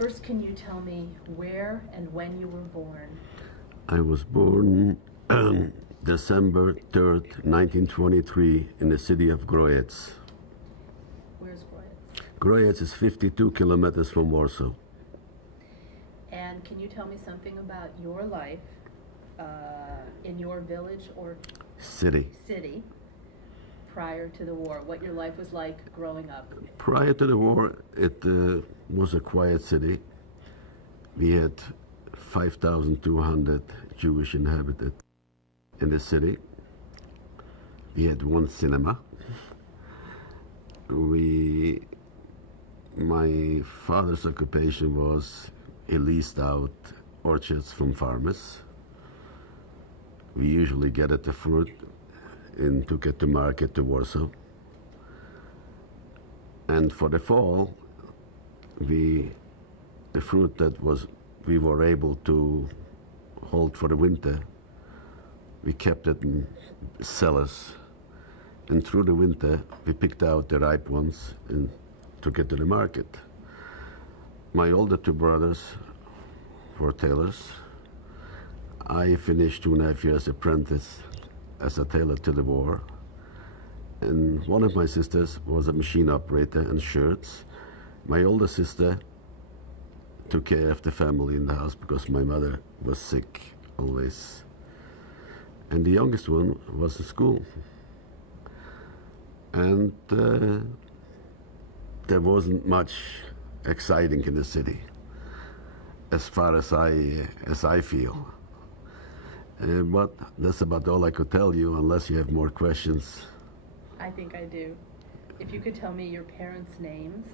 First, can you tell me where and when you were born? I was born December 3rd, 1923, in the city of Grojec. Where's Grojec? Grojec is 52 kilometers from Warsaw. And can you tell me something about your life in your village or City. Prior to the war? What your life was like growing up? Prior to the war, it was a quiet city. We had 5,200 Jewish inhabitants in the city. We had one cinema. My father's occupation was he leased out orchards from farmers. We usually gathered the fruit and took it to market to Warsaw. And for the fall, the fruit that we were able to hold for the winter, we kept it in cellars. And through the winter, we picked out the ripe ones and took it to the market. My older two brothers were tailors. I finished 2.5 years apprentice as a tailor to the war. And one of my sisters was a machine operator in shirts. My older sister took care of the family in the house because my mother was sick always. And the youngest one was in school. And there wasn't much exciting in the city, as far as I feel. But that's about all I could tell you, unless you have more questions. I think I do. If you could tell me your parents' names.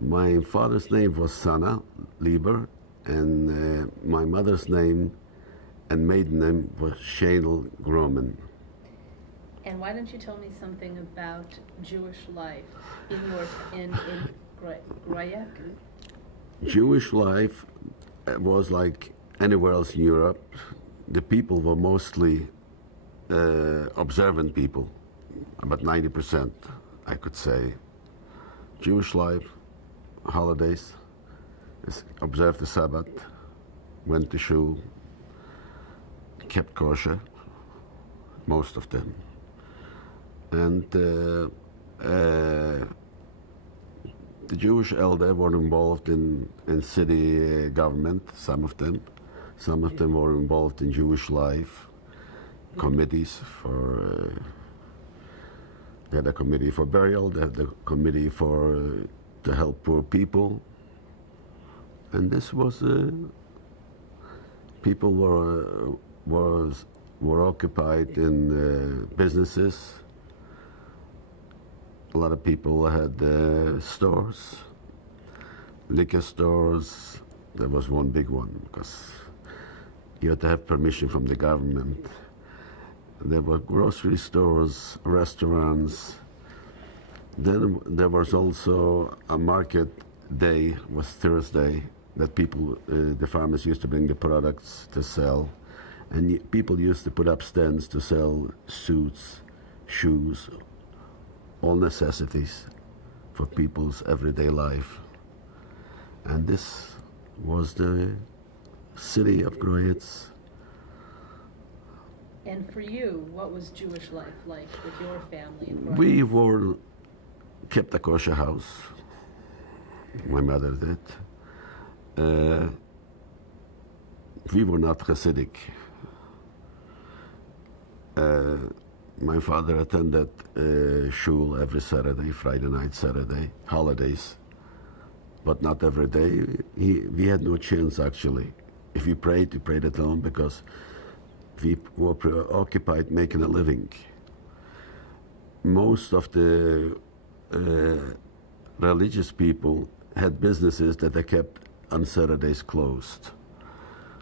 My father's name was Sana Liber, and my mother's name and maiden name was Shadel Groman. And why don't you tell me something about Jewish life in Grojec? Jewish life was like anywhere else in Europe. The people were mostly observant people, about 90%, I could say. Jewish life, holidays, observed the Sabbath, went to shul, kept kosher, most of them. And the Jewish elder were involved in city government, some of them. Some of them were involved in Jewish life, committees for, they had a committee for burial, they had a committee to help poor people. And this was, people were occupied in businesses. A lot of people had stores, liquor stores. There was one big one because you had to have permission from the government. There were grocery stores, restaurants. Then there was also a market day, was Thursday, that people, the farmers used to bring the products to sell. And people used to put up stands to sell suits, shoes, all necessities for people's everyday life. And this was the city of Grojec. And for you, what was Jewish life like with your family in Grojec? We kept a kosher house. My mother did. We were not Hasidic. My father attended shul every Saturday, Friday night, Saturday, holidays, but not every day. We had no chance, actually. If we prayed at home because we were preoccupied making a living. Most of the religious people had businesses that they kept on Saturdays closed,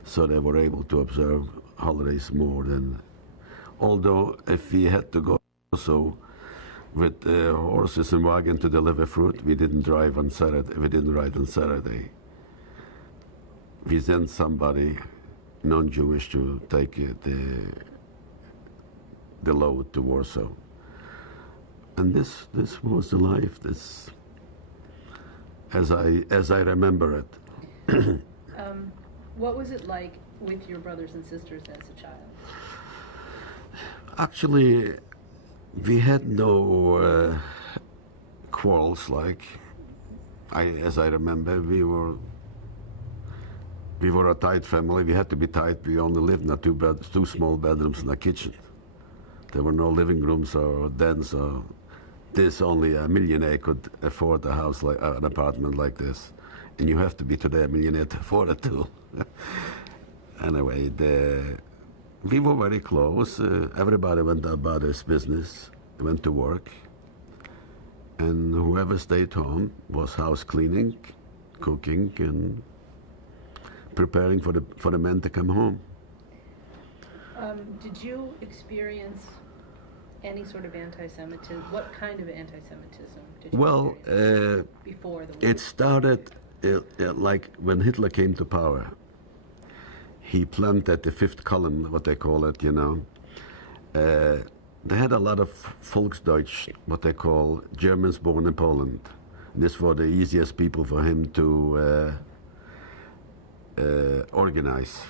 so they were able to observe holidays more than. Although if we had to go also with horses and wagon to deliver fruit, we didn't drive on Saturday. We didn't ride on Saturday. We sent somebody non-Jewish to take the load to Warsaw. And this was the life. This, as I remember it. What was it like with your brothers and sisters as a child? Actually, we had no quarrels. Like, as I remember, we were a tight family. We had to be tight. We only lived in two small bedrooms and a kitchen. There were no living rooms or dens or this. Only a millionaire could afford a house like an apartment like this, and you have to be today a millionaire to afford it too. Anyway, we were very close. Everybody went about his business, went to work, and whoever stayed home was house cleaning, cooking, and preparing for the men to come home. Did you experience any sort of anti-Semitism? What kind of anti-Semitism did you experience before the war? It started like when Hitler came to power. He planted the fifth column, what they call it, you know. They had a lot of Volksdeutsch, what they call Germans born in Poland. This were the easiest people for him to organize.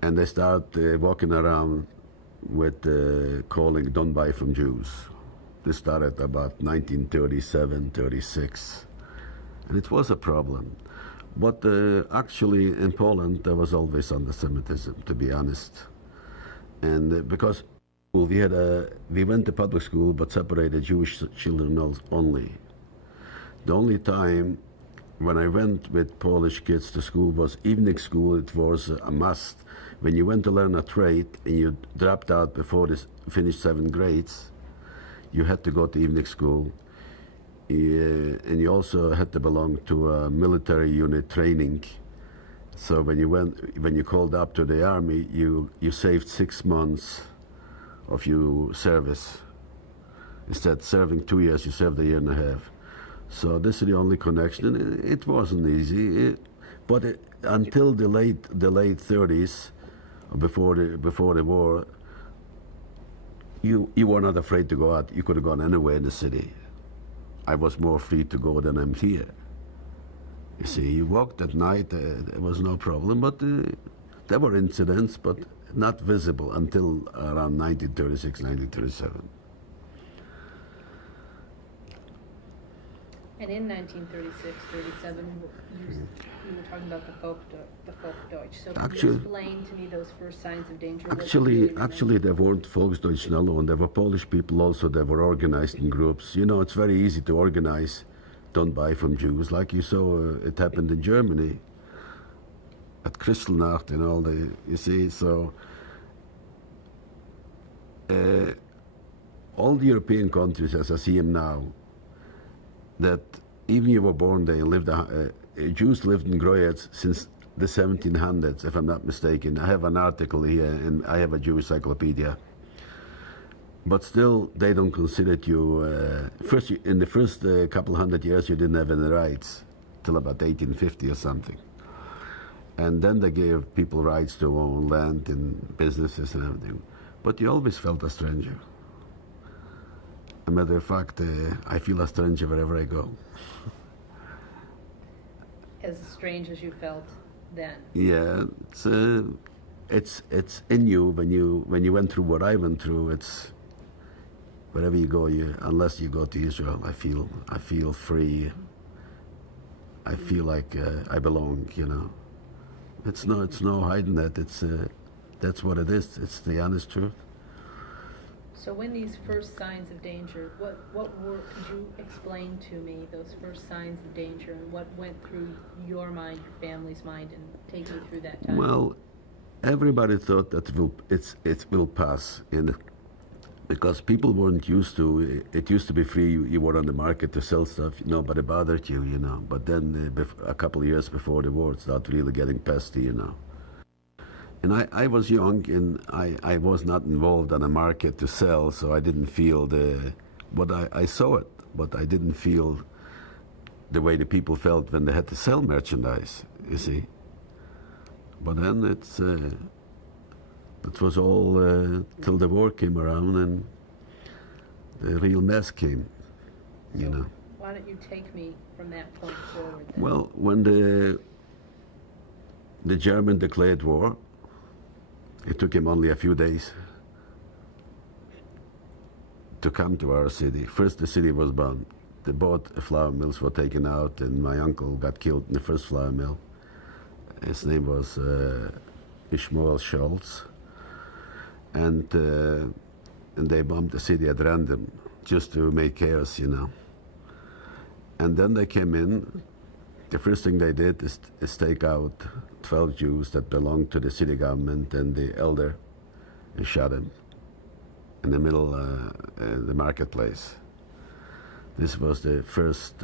And they start walking around with calling "Don't buy from Jews." This started about 1937, 36. And it was a problem. But actually in Poland there was always anti-Semitism, to be honest. And because we went to public school but separated Jewish children only. The only time when I went with Polish kids to school was evening school. It was a must. When you went to learn a trade and you dropped out before this finished 7th grades, you had to go to evening school. And you also had to belong to a military unit training. So when you called up to the army, you saved 6 months of your service. Instead of serving 2 years, you served a year and a half. So this is the only connection. It wasn't easy, but until the late 30s, before the war, you were not afraid to go out. You could have gone anywhere in the city. I was more free to go than I'm here. You see, you walked at night, there was no problem, but there were incidents, but not visible until around 1936, 1937. And in 1936, 37, you were talking about the Volksdeutsch. So can you explain to me those first signs of danger? Actually, there weren't Volksdeutsch alone. There were Polish people also that were organized in groups. You know, it's very easy to organize. Don't buy from Jews, like you saw. It happened in Germany at Kristallnacht and all the. You see, so all the European countries, as I see them now, that even you were born there, Jews lived in Greuze since the 1700s, if I'm not mistaken. I have an article here, and I have a Jewish encyclopedia. But still, they don't consider you. In the first couple hundred years, you didn't have any rights, till about 1850 or something. And then they gave people rights to own land and businesses and everything. But you always felt a stranger. As a matter of fact, I feel a stranger wherever I go. As strange as you felt then. Yeah, it's in you when you went through what I went through. It's wherever you go, unless you go to Israel, I feel free. I feel like I belong. You know, it's no hiding that. That's what it is. It's the honest truth. So when these first signs of danger, could you explain to me those first signs of danger and what went through your mind, your family's mind, and take me through that time? Well, everybody thought that it will pass, because people weren't used to it. Used to be free. You were on the market to sell stuff. Nobody bothered you, you know. But then a couple of years before the war, it started really getting pesty, you know. And I was young, and I was not involved on a market to sell, so I didn't feel but I saw it, but I didn't feel the way the people felt when they had to sell merchandise, you see. But then it was all till the war came around and the real mess came, you know. Why why don't you take me from that point forward then? Well, when the German declared war, it took him only a few days to come to our city. First, the city was bombed. Both flour mills were taken out, and my uncle got killed in the first flour mill. His name was Ishmael Schultz, and they bombed the city at random just to make chaos, you know. And then they came in. The first thing they did is take out 12 Jews that belonged to the city government and the elder and shot them in the middle of the marketplace. This was the first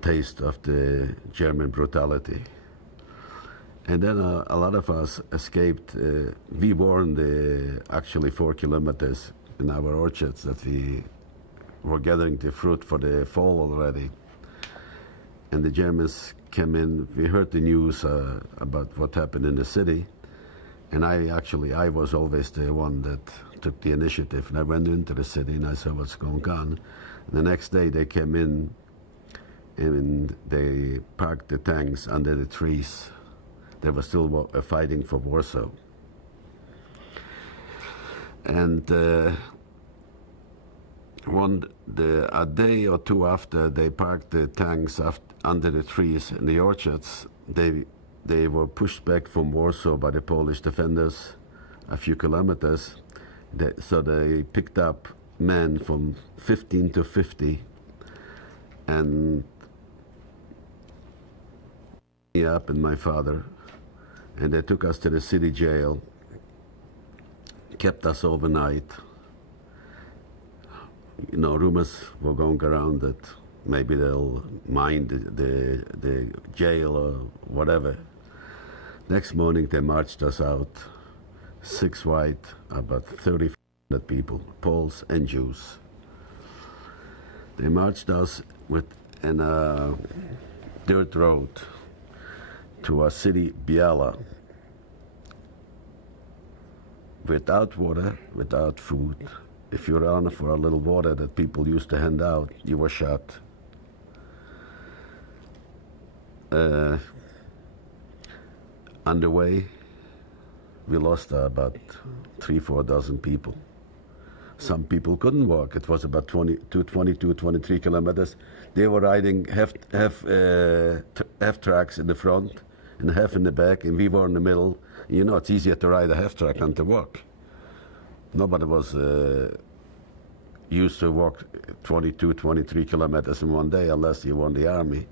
taste of the German brutality. And then a lot of us escaped. We warned actually 4 kilometers in our orchards that we were gathering the fruit for the fall already. And the Germans came in. We heard the news about what happened in the city. And I was always the one that took the initiative. And I went into the city and I saw what's going on. And the next day they came in and they parked the tanks under the trees. They were still fighting for Warsaw. And a day or two after they parked the tanks under the trees in the orchards, they were pushed back from Warsaw by the Polish defenders a few kilometers. So they picked up men from 15 to 50 and me up and my father, and they took us to the city jail, kept us overnight. You know, rumors were going around that maybe they'll mine the jail or whatever. Next morning they marched us out, 6 white, about 30 people, Poles and Jews. They marched us in a dirt road to a city, Biala, without water, without food. If you ran for a little water that people used to hand out, you were shot. On the way, we lost about 3-4 dozen people. Some people couldn't walk. It was about 23 kilometers. They were riding half tracks in the front and half in the back, and we were in the middle. You know, it's easier to ride a half track than to walk. Nobody was used to walk 23 kilometers in one day unless you were in the army.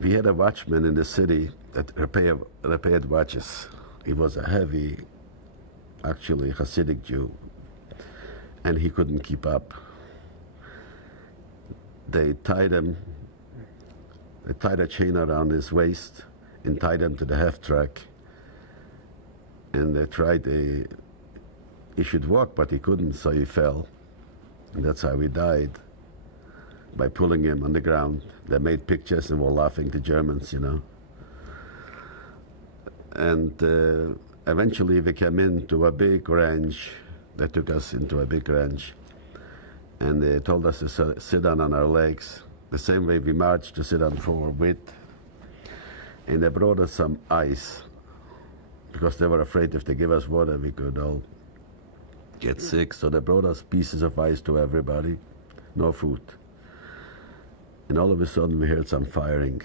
We had a watchman in the city that repaired watches. He was a heavy, actually Hasidic Jew, and he couldn't keep up. They tied a chain around his waist and tied him to the half track. And they tried, he should walk, but he couldn't, so he fell. And that's how he died, by pulling him on the ground. They made pictures and were laughing, the Germans, you know. And eventually we came into a big ranch. They took us into a big ranch. And they told us to sit down on our legs, the same way we marched, to sit on 4 width. And they brought us some ice, because they were afraid if they give us water, we could all get sick. So they brought us pieces of ice to everybody, no food. And all of a sudden we heard some firing,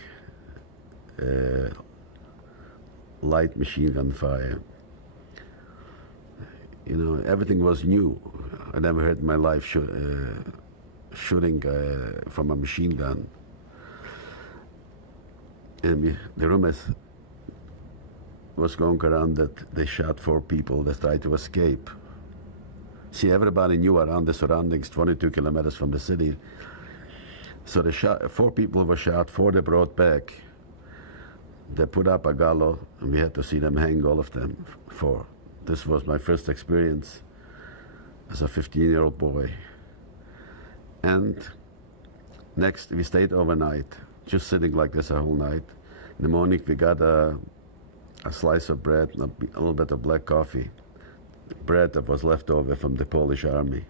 light machine gun fire. You know, everything was new. I never heard in my life shooting from a machine gun. And the rumors was going around that they shot 4 people that tried to escape. See, everybody knew around the surroundings, 22 kilometers from the city. So they shot, 4 people were shot, 4 they brought back. They put up a gallows, and we had to see them hang, all of them, 4. This was my first experience as a 15-year-old boy. And next, we stayed overnight, just sitting like this a whole night. In the morning, we got a slice of bread and a little bit of black coffee. bread that was left over from the Polish army.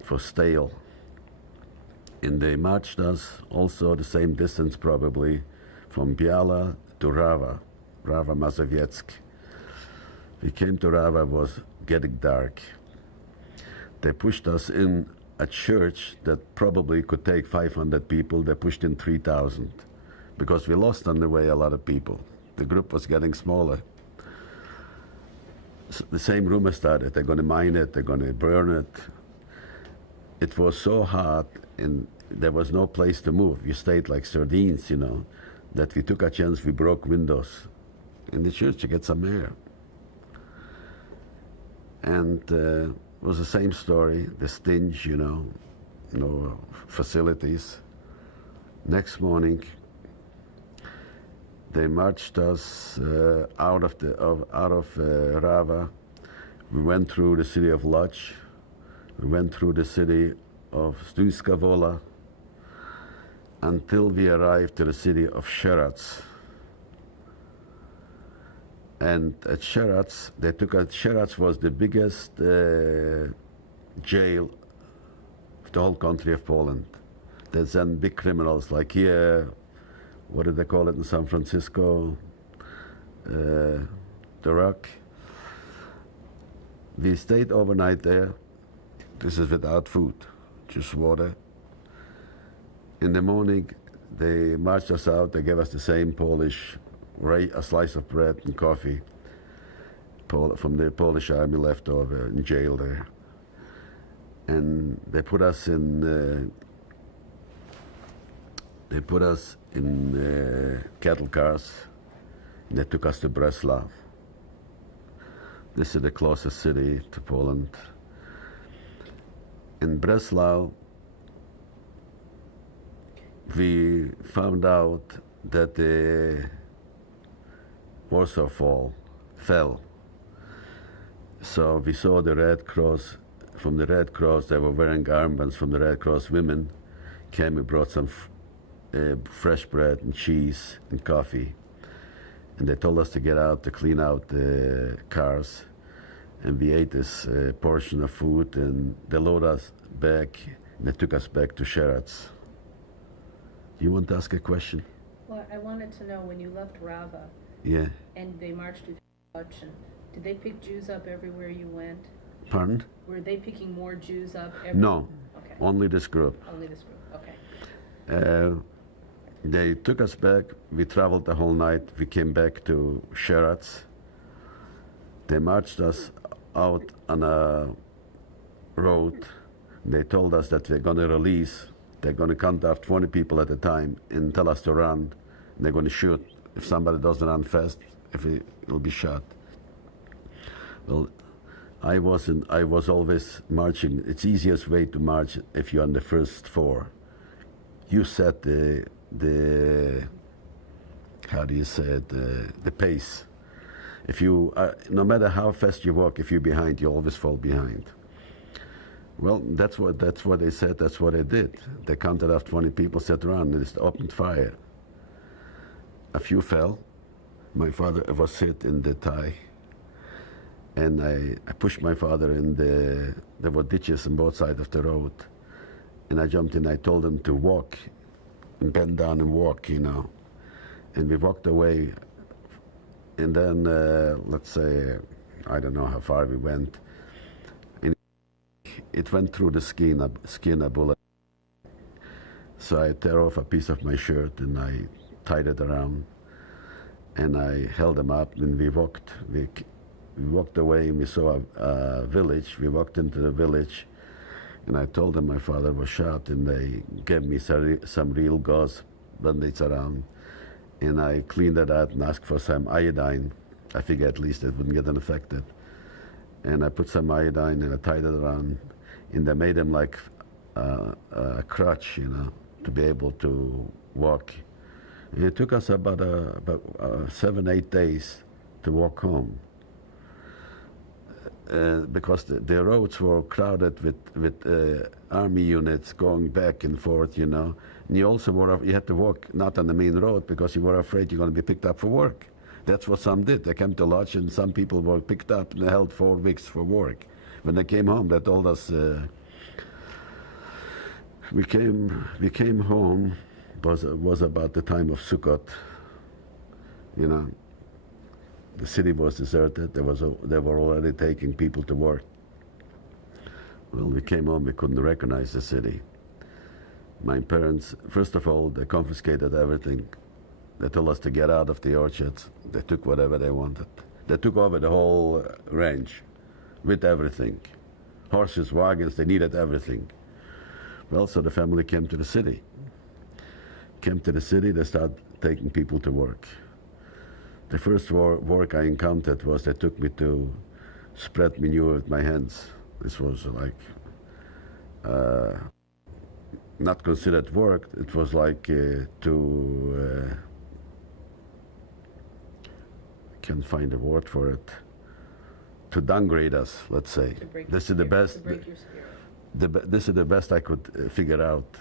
It was stale. And they marched us also the same distance probably from Biala to Rava Mazowiecki. We came to Rava, it was getting dark. They pushed us in a church that probably could take 500 people. They pushed in 3,000 because we lost on the way a lot of people. The group was getting smaller. So the same rumor started, they're going to mine it, they're going to burn it. It was so hot and there was no place to move. You stayed like sardines, you know, that we took a chance, we broke windows in the church to get some air. And it was the same story, the stench, you know, no facilities. Next morning, they marched us out of Rava. We went through the city of Lodz. We went through the city of Stuńska Wola until we arrived to the city of Sieradz. And at Sieradz, Sieradz was the biggest jail of the whole country of Poland. There's then big criminals like here, what do they call it in San Francisco? The Rock. We stayed overnight there. This is without food, just water. In the morning, they marched us out. They gave us the same Polish, a slice of bread and coffee from the Polish army left over in jail there. And they put us in cattle cars, and they took us to Breslau. This is the closest city to Poland. In Breslau, we found out that the Warsaw fell. So we saw the Red Cross. From the Red Cross, they were wearing armbands from the Red Cross. Women came and brought some fresh bread and cheese and coffee. And they told us to get out to clean out the cars. And we ate this portion of food, and they loaded us back, and they took us back to Sieradz. You want to ask a question? Well, I wanted to know, when you left Rava, yeah, and they marched you through Lodz, did they pick Jews up everywhere you went? Pardon? Were they picking more Jews up? No, okay. Only this group. Only this group, okay. They took us back. We traveled the whole night. We came back to Sieradz. They marched us out on a road. They told us that they're going to release. They're going to count off 20 people at a time and tell us to run. They're going to shoot. If somebody doesn't run fast, it'll be shot. Well, I was always marching. It's easiest way to march if you're on the first four. You set the how do you say it, the pace. If you no matter how fast you walk, if you're behind, you always fall behind. Well, that's what they said. That's what they did. They counted off 20 people, sat around, and just opened fire. A few fell. My father was hit in the thigh, and I pushed my father in there were ditches on both sides of the road, and I jumped in. I told him to walk, and bend down and walk, you know, and we walked away. And then let's say, I don't know how far we went. It went through the skin, a bullet. So I tear off a piece of my shirt and I tied it around, and I held them up, and we walked away, and we saw a village. We walked into the village, and I told them my father was shot, and they gave me some real gauze bandage around, and I cleaned it out and asked for some iodine. I figured at least it wouldn't get infected. And I put some iodine and I tied it around, and they made him like a crutch, you know, to be able to walk. And it took us about 7-8 days to walk home, because the roads were crowded with army units going back and forth, you know. And you also you had to walk not on the main road because you were afraid you're going to be picked up for work. That's what some did. They came to lodge, and some people were picked up and held 4 weeks for work. When they came home, they told us, we came home, was about the time of Sukkot. You know, the city was deserted. They were already taking people to work. Well, we came home, we couldn't recognize the city. My parents, first of all, they confiscated everything. They told us to get out of the orchards. They took whatever they wanted. They took over the whole range with everything. Horses, wagons, they needed everything. Well, so the family came to the city. Came to the city, they started taking people to work. The first work I encountered was they took me to spread manure with my hands. This was like not considered work. It was like can't find a word for it. To downgrade us, let's say. This is the best. To break your spirit. This is the best I could figure out.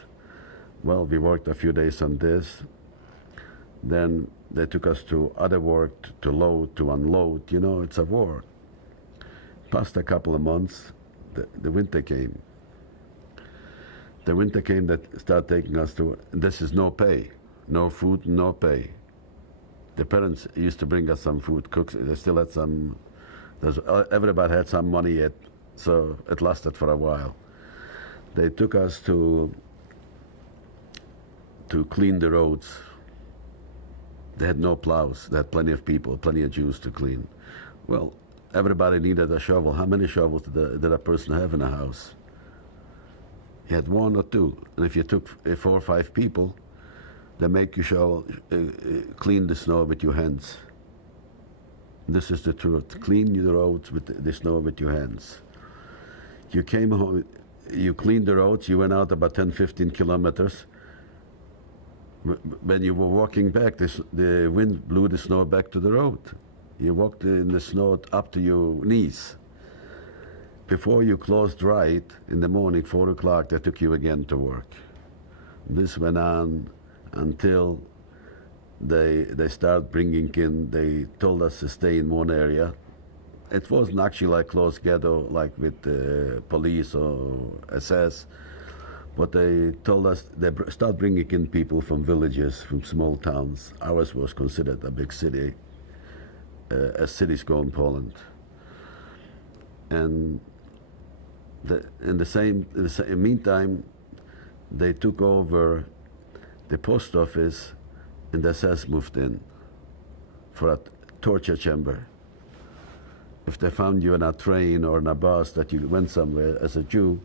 Well, we worked a few days on this. Then they took us to other work, to load, to unload. You know, it's a war. Past a couple of months, the winter came. The winter came that started taking us to, this is no pay. No food, no pay. The parents used to bring us some food, cooks, they still had some, everybody had some money yet, so it lasted for a while. They took us to clean the roads. They had no plows. They had plenty of people, plenty of Jews to clean. Well, everybody needed a shovel. How many shovels did a person have in a house? He had 1 or 2. And if you took 4 or 5 people, they make you clean the snow with your hands. This is the truth. Clean the roads with the snow with your hands. You came home, you cleaned the roads, you went out about 10, 15 kilometers. When you were walking back, the wind blew the snow back to the road. You walked in the snow up to your knees. Before you closed right, in the morning, 4 o'clock, they took you again to work. This went on until they started bringing in, they told us to stay in one area. It wasn't actually like closed ghetto, like with police or SS. But they told us, they started bringing in people from villages, from small towns. Ours was considered a big city, as cities go in Poland. And in the meantime, they took over the post office, and the SS moved in for a torture chamber. If they found you in a train or in a bus that you went somewhere as a Jew,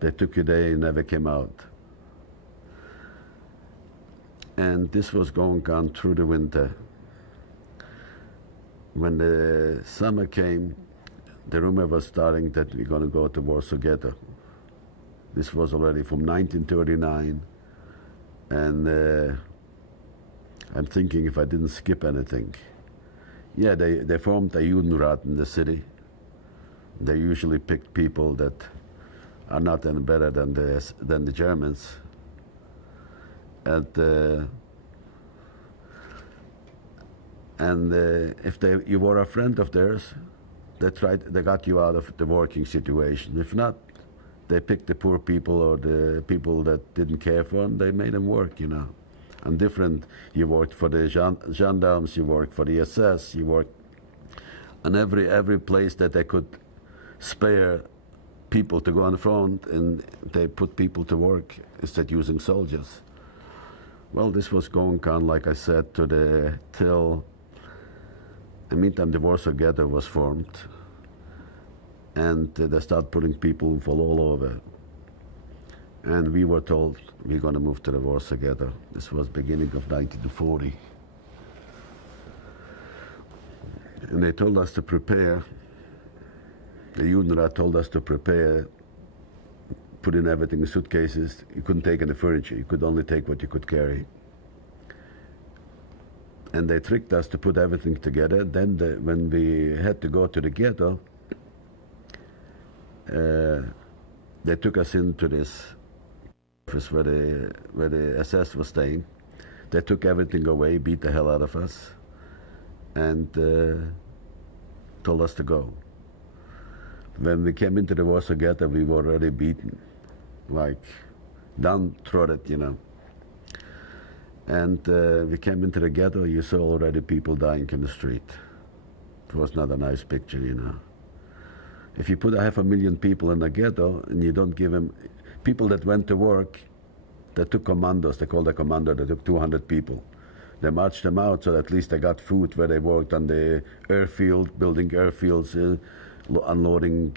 they took you there and never came out. And this was going on through the winter. When the summer came, the rumor was starting that we're going to go to Warsaw Ghetto. This was already from 1939, and I'm thinking if I didn't skip anything. Yeah, they formed a Judenrat in the city. They usually picked people that are not any better than the Germans. And if you were a friend of theirs, they got you out of the working situation. If not, they picked the poor people or the people that didn't care for them. They made them work, you know. And different. You worked for the gendarmes, you worked for the SS, you worked on every place that they could spare people to go on the front, and they put people to work instead using soldiers. Well, this was going on, like I said, till in the meantime the Warsaw Ghetto was formed, and they started putting people from all over. And we were told we're going to move to the Warsaw Ghetto. This was beginning of 1940. And they told us to prepare. The Judenrat told us to prepare, put in everything in suitcases. You couldn't take any furniture. You could only take what you could carry. And they tricked us to put everything together. Then when we had to go to the ghetto, they took us into this office where the SS was staying. They took everything away, beat the hell out of us. and told us to go. When we came into the Warsaw Ghetto, we were already beaten, like downtrodden, you know. And we came into the ghetto, you saw already people dying in the street. It was not a nice picture, you know. If you put 500,000 people in a ghetto and you don't give them, people that went to work, they took commandos, they called a commando, they took 200 people. They marched them out so at least they got food where they worked on the airfield, building airfields, unloading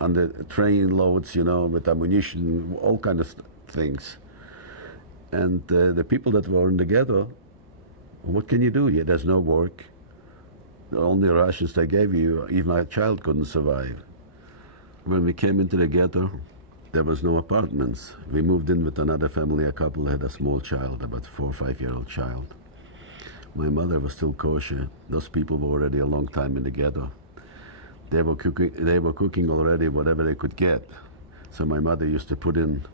on the train loads, you know, with ammunition, all kinds of things. And the people that were in the ghetto, what can you do? Yeah, there's no work. The only rations they gave you, even a child couldn't survive. When we came into the ghetto, there was no apartments. We moved in with another family, a couple had a small child, about 4 or 5-year-old child. My mother was still kosher. Those people were already a long time in the ghetto. They were cooking already whatever they could get. So my mother used to put in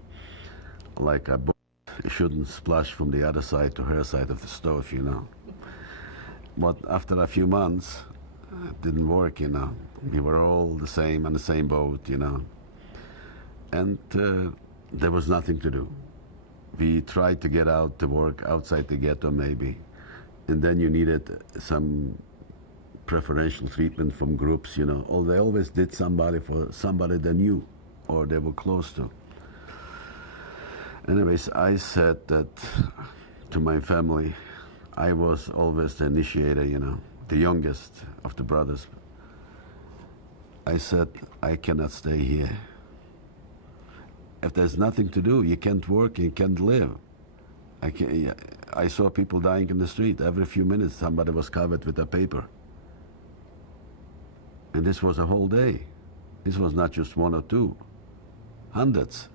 like a bowl. It shouldn't splash from the other side to her side of the stove, you know. But after a few months, it didn't work, you know. We were all the same on the same boat, you know. And there was nothing to do. We tried to get out to work outside the ghetto maybe. And then you needed some preferential treatment from groups, you know. Or they always did somebody for somebody they knew or they were close to. Anyways, I said that to my family. I was always the initiator, you know, the youngest of the brothers. I said, I cannot stay here. If there's nothing to do, you can't work, you can't live. I saw people dying in the street. Every few minutes somebody was covered with a paper. And this was a whole day. This was not just one or two, hundreds.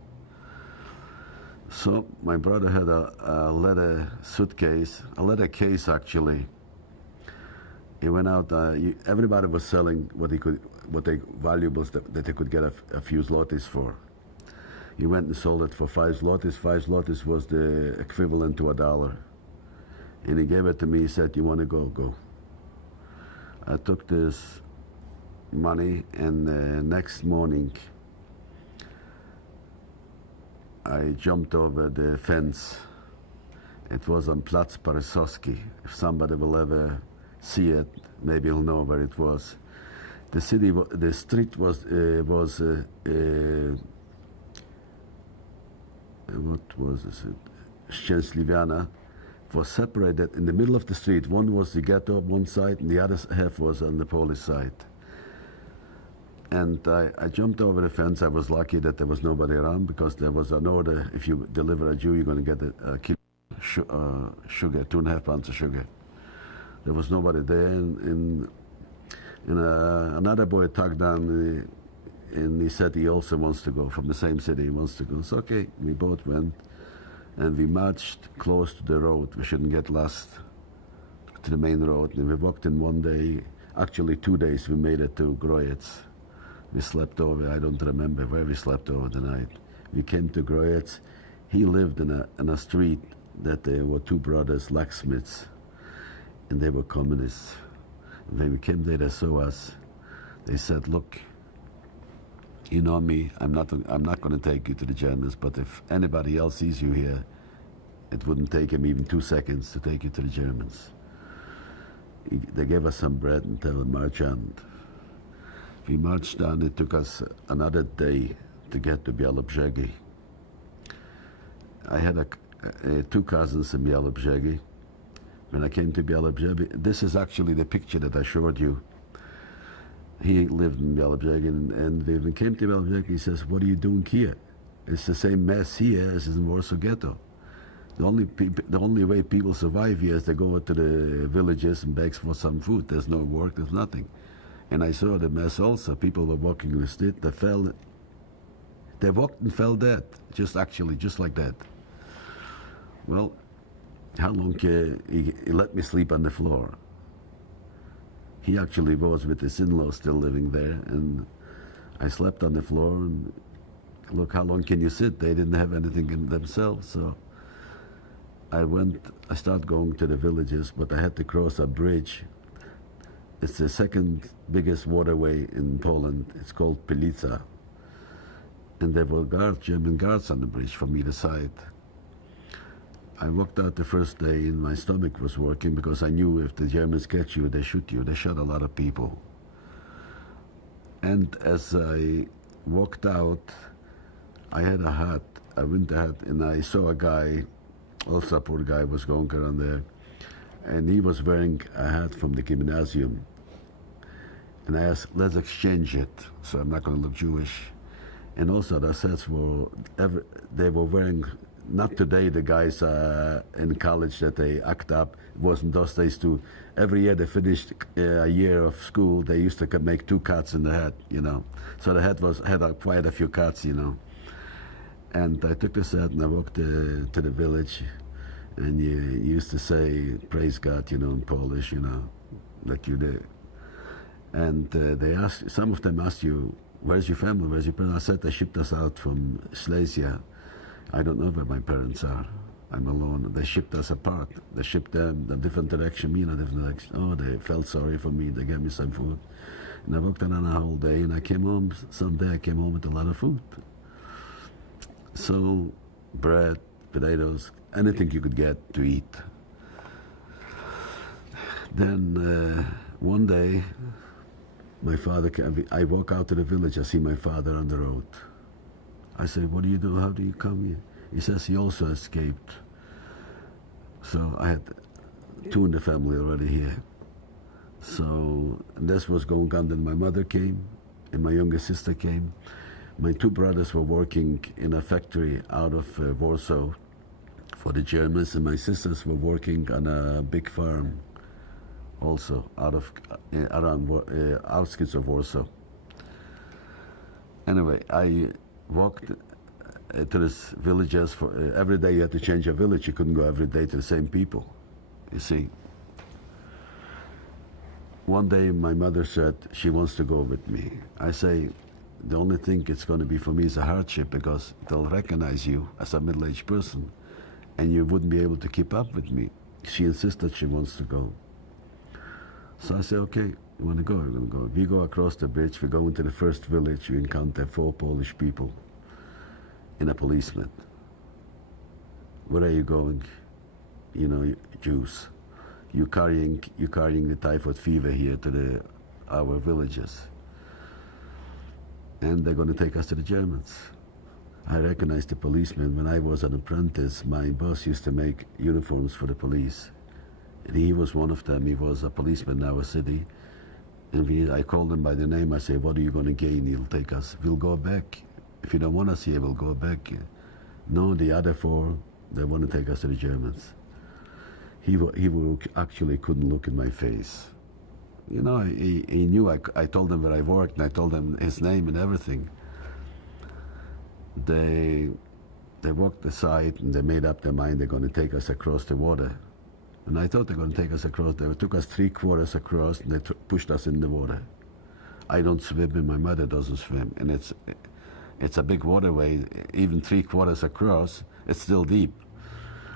So my brother had a leather suitcase, a leather case actually. He went out, everybody was selling valuables that they could get a few zlotys for. He went and sold it for 5 zlotys. 5 zlotys was the equivalent to $1. And he gave it to me, he said, you want to go? Go. I took this money and the next morning I jumped over the fence. It was on Platz Parisowski. If somebody will ever see it, maybe he'll know where it was. The street was what was it? Szczęśliwiana was separated in the middle of the street. One was the ghetto on one side, and the other half was on the Polish side. And I jumped over the fence. I was lucky that there was nobody around because there was an order, if you deliver a Jew, you're going to get a kilo sugar, 2.5 pounds of sugar. There was nobody there, and another boy tugged down, and he said he also wants to go, from the same city, he wants to go. So okay, we both went, and we marched close to the road. We shouldn't get lost to the main road. And we walked in one day, actually 2 days, we made it to Grojec. We slept over, I don't remember where we slept over the night. We came to Grojec. He lived in a street that there were 2 brothers, locksmiths, and they were communists. And when we came there, they saw us. They said, look, you know me, I'm not going to take you to the Germans, but if anybody else sees you here, it wouldn't take him even 2 seconds to take you to the Germans. They gave us some bread and told them, march on. We marched on. It took us another day to get to Białobrzegi. I had 2 cousins in Białobrzegi. When I came to Białobrzegi, this is actually the picture that I showed you. He lived in Białobrzegi, and when we came to Białobrzegi, he says, what are you doing here? It's the same mess here as in Warsaw Ghetto. The only way people survive here is they go to the villages and beg for some food. There's no work, there's nothing. And I saw the mess also. People were walking in the street, they walked and fell dead, just like that. Well, how long he let me sleep on the floor. He actually was with his in-laws still living there, and I slept on the floor, and look, how long can you sit? They didn't have anything in themselves, so I started going to the villages, but I had to cross a bridge. It's the second biggest waterway in Poland. It's called Pilica. And there were German guards on the bridge from either side. I walked out the first day and my stomach was working because I knew if the Germans catch you, they shoot you. They shot a lot of people. And as I walked out, I had a hat, a winter hat, and I saw a guy, also a poor guy, was going around there, and he was wearing a hat from the gymnasium. And I asked, let's exchange it, so I'm not going to look Jewish. And also the hats they were wearing, not today the guys in college that they act up, it wasn't those days too. Every year they finished a year of school, they used to make 2 cuts in the hat, you know. So the hat had quite a few cuts, you know. And I took this hat and I walked to the village, and you used to say, praise God, you know, in Polish, you know, like you did. And some of them asked you, where's your family, where's your parents? I said, they shipped us out from Silesia. I don't know where my parents are. I'm alone. They shipped us apart. They shipped them in a different direction, me in a different direction. Oh, they felt sorry for me. They gave me some food. And I worked on a whole day, and I came home, someday I came home with a lot of food. So, bread, potatoes, anything you could get to eat. Then one day, my father came. I walk out to the village, I see my father on the road. I say, what do you do? How do you come here? He says he also escaped. So I had 2 in the family already here. So this was going on. Then my mother came, and my younger sister came. My 2 brothers were working in a factory out of Warsaw for the Germans, and my sisters were working on a big farm also out of around outskirts of Warsaw. Anyway, I walked to these villages. For every day you had to change a village. You couldn't go every day to the same people, you see. One day my mother said she wants to go with me. I say, the only thing it's going to be for me is a hardship, because they'll recognize you as a middle-aged person and you wouldn't be able to keep up with me. She insisted she wants to go. So I say, okay, you want to go? We're going to go. We go across the bridge, we go into the first village, we encounter 4 Polish people and a policeman. Where are you going? You know, Jews. You're carrying the typhoid fever here to our villages. And they're going to take us to the Germans. I recognize the policeman. When I was an apprentice, my boss used to make uniforms for the police. And he was one of them. He was a policeman in our city. And I called him by the name. I say, what are you going to gain? He'll take us. We'll go back. If you don't want us here, we'll go back. No, the other 4, they want to take us to the Germans. He actually couldn't look in my face. You know, he knew. I told him where I worked, and I told him his name and everything. They walked aside, and they made up their mind they're going to take us across the water. And I thought they're going to take us across. They took us 3/4 across, and they pushed us in the water. I don't swim, and my mother doesn't swim. And it's a big waterway. Even 3/4 across, it's still deep.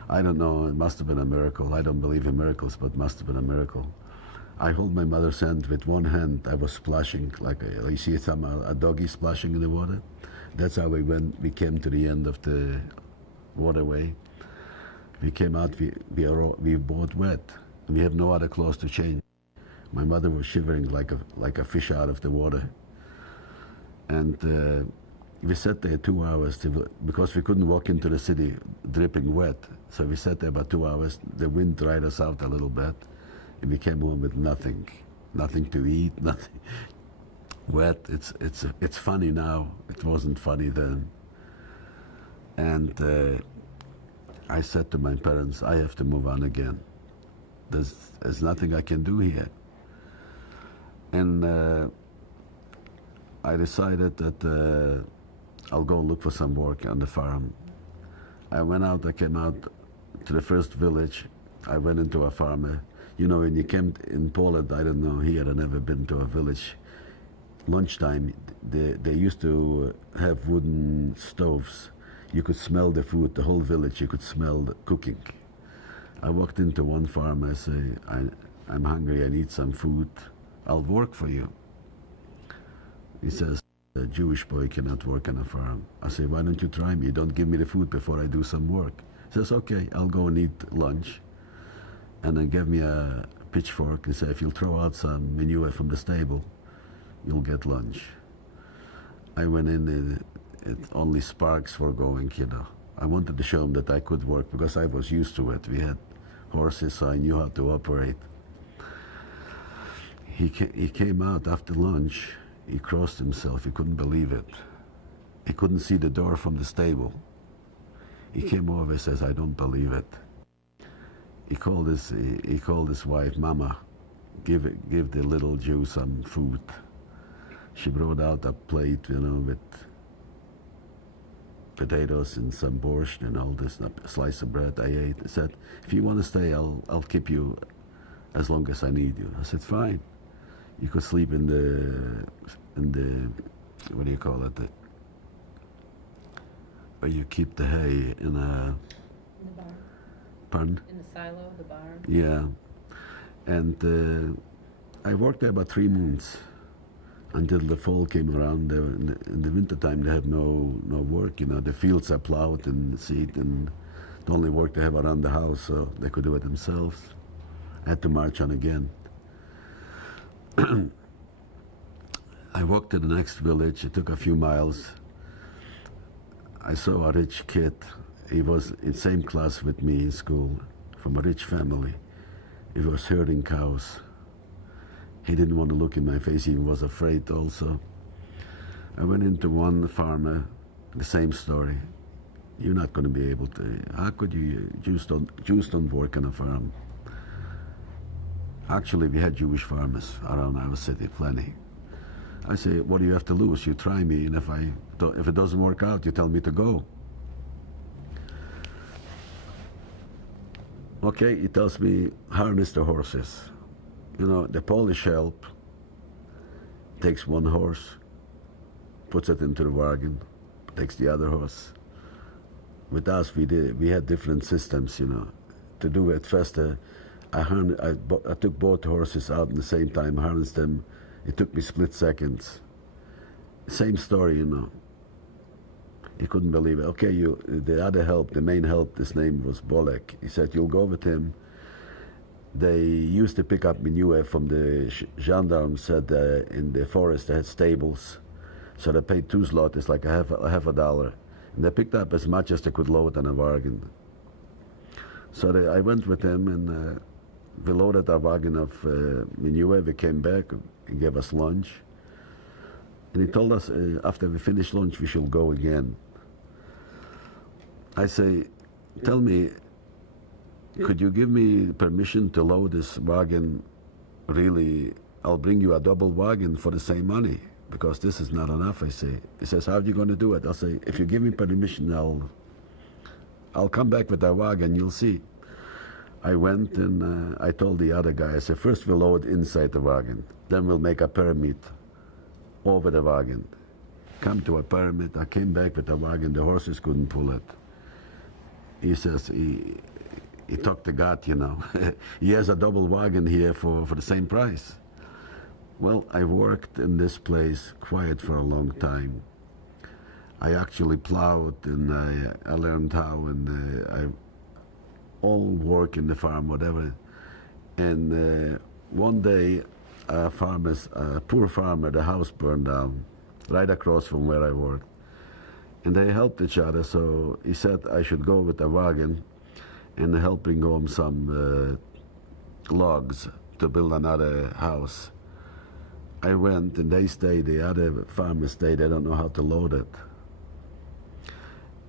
I don't know, it must have been a miracle. I don't believe in miracles, but it must have been a miracle. I hold my mother's hand with one hand. I was splashing, like you see a doggy splashing in the water. That's how we came to the end of the waterway. We came out, we both wet. We have no other clothes to change. My mother was shivering like a fish out of the water. And we sat there 2 hours because we couldn't walk into the city dripping wet. So we sat there about 2 hours. The wind dried us out a little bit, and we came home with nothing to eat, nothing. Wet. It's funny now. It wasn't funny then. And I said to my parents, I have to move on again. There's nothing I can do here. And I decided that I'll go look for some work on the farm. I came out to the first village. I went into a farm. You know, when you came in Poland, I don't know, here I've never been to a village. Lunchtime, they used to have wooden stoves. You could smell the food, the whole village, you could smell the cooking. I walked into one farm. I say, I'm hungry. I need some food. I'll work for you. He says, a Jewish boy cannot work on a farm. I say, why don't you try me? Don't give me the food before I do some work. He says, okay, I'll go and eat lunch. And then gave me a pitchfork and said, if you'll throw out some manure from the stable, you'll get lunch. I went in, only sparks were going, you know. I wanted to show him that I could work because I was used to it. We had horses, so I knew how to operate. He came out after lunch. He crossed himself. He couldn't believe it. He couldn't see the door from the stable. He came over and says, I don't believe it. He called his wife, Mama, give the little Jew some food. She brought out a plate, you know, with potatoes and some borscht and all this, a slice of bread. I ate. I said, if you want to stay, I'll keep you as long as I need you. I said, fine. You could sleep in the what do you call it? Where you keep the hay in a... In the barn. Pardon? In the silo, the barn. Yeah. And I worked there about 3 months until the fall came around. In the wintertime, they had no work. You know, the fields are plowed and seed, and the only work they have around the house, so they could do it themselves. I had to march on again. I walked to the next village. It took a few miles. I saw a rich kid. He was in the same class with me in school, from a rich family. He was herding cows. He didn't want to look in my face. He was afraid also. I went into one farmer, the same story. You're not going to be able to. How could you? Jews don't work on a farm. Actually, we had Jewish farmers around our city, plenty. I say, what do you have to lose? You try me, and if it doesn't work out, you tell me to go. Okay, he tells me, harness the horses. You know, the Polish help takes one horse, puts it into the wagon, takes the other horse. With us, we had different systems, you know, to do it faster. I took both horses out at the same time, harnessed them. It took me split seconds. Same story, you know. He couldn't believe it. Okay, the other help, the main help, his name was Bolek. He said, you'll go with him. They used to pick up manure from the gendarmes. Said in the forest they had stables. So they paid 2 zlotys, like a half a dollar. And they picked up as much as they could load on a wagon. So I went with him, and we loaded a wagon of manure. We came back and gave us lunch. And he told us after we finished lunch we should go again. I say, tell me, could you give me permission to load this wagon? Really, I'll bring you a double wagon for the same money, because this is not enough, I say. He says, how are you going to do it? I'll say, if you give me permission, I'll come back with that wagon, you'll see. I went and I told the other guy, I said, first we'll load inside the wagon, then we'll make a pyramid over the wagon. Come to a pyramid. I came back with the wagon, the horses couldn't pull it. He says, he talked to God, you know. He has a double wagon here for the same price. Well, I worked in this place quiet for a long time. I actually plowed, and I learned how, and I all work in the farm, whatever. And one day, a poor farmer, the house burned down right across from where I worked. And they helped each other, so he said I should go with the wagon and help bring home some logs to build another house. I went, and they stayed, the other farmers stayed. They don't know how to load it.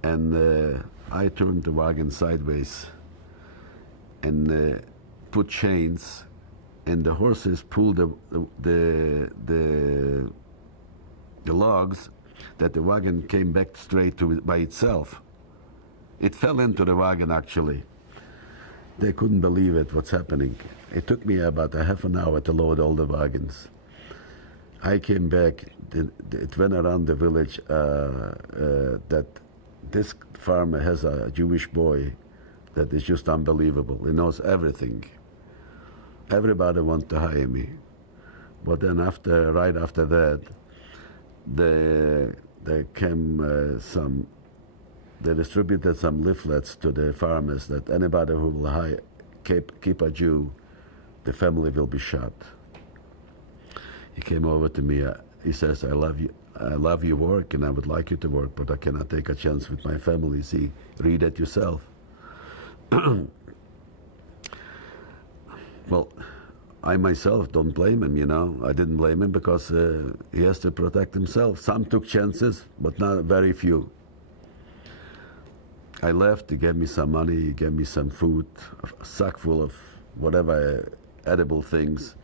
And I turned the wagon sideways and put chains, and the horses pulled the logs, that the wagon came back straight by itself. It fell into the wagon, actually. They couldn't believe it, what's happening. It took me about a half an hour to load all the wagons. I came back, it went around the village that this farmer has a Jewish boy that is just unbelievable. He knows everything. Everybody wants to hire me. But then right after that, they distributed some leaflets to the farmers that anybody who will keep a Jew, the family will be shot. He came over to me. He says, I love your work and I would like you to work, but I cannot take a chance with my family. See, read it yourself. Well, I myself don't blame him, you know. I didn't blame him because he has to protect himself. Some took chances, but not very few. I left, he gave me some money, he gave me some food, a sack full of whatever edible things.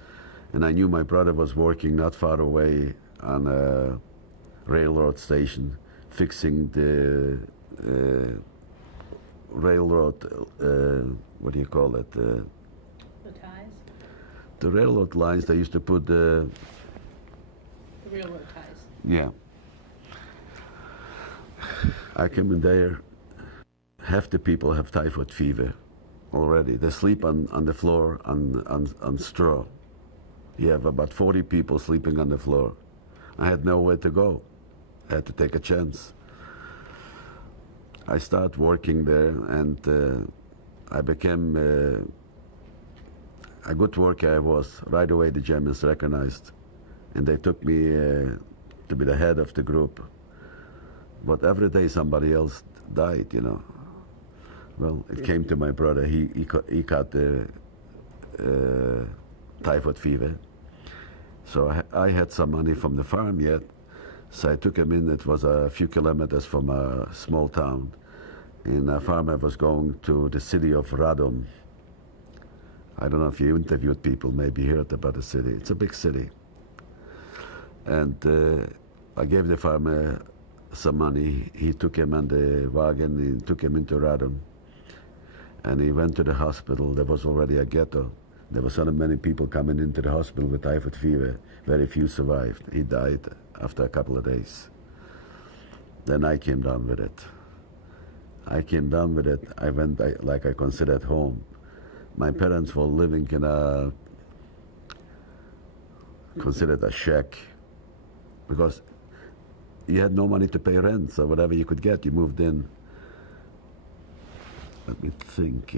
And I knew my brother was working not far away on a railroad station, fixing the railroad, what do you call it? The ties? The railroad lines, they used to put The railroad ties. yeah. I came in there, half the people have typhoid fever already. They sleep on the floor on straw. You have about 40 people sleeping on the floor. I had nowhere to go. I had to take a chance. I started working there, and I became a good worker. I was. Right away the Germans recognized, and they took me to be the head of the group. But every day somebody else died, you know. Well, it came to my brother. He got the typhoid fever. So I had some money from the farm yet. So I took him in. It was a few kilometers from a small town. And a farmer was going to the city of Radom. I don't know if you interviewed people, maybe heard about the city. It's a big city. And I gave the farmer some money. He took him on the wagon. He took him into Radom. And he went to the hospital. There was already a ghetto. There were so many people coming into the hospital with typhoid fever. Very few survived. He died after a couple of days. Then I came down with it. I went like I considered home. My parents were living in considered a shack, because you had no money to pay rent, so whatever you could get, you moved in. Let me think.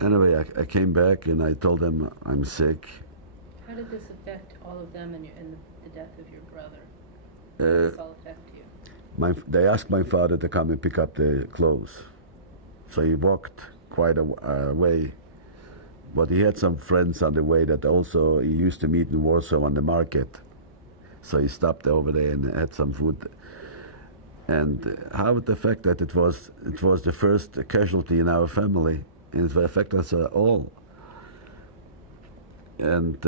Anyway, I came back and I told them I'm sick. How did this affect all of them and the death of your brother? How did this all affect you? They asked my father to come and pick up the clothes. So he walked quite a way. But he had some friends on the way that also he used to meet in Warsaw on the market. So he stopped over there and had some food. And how it affected, it was the first casualty in our family. And it affected us all. And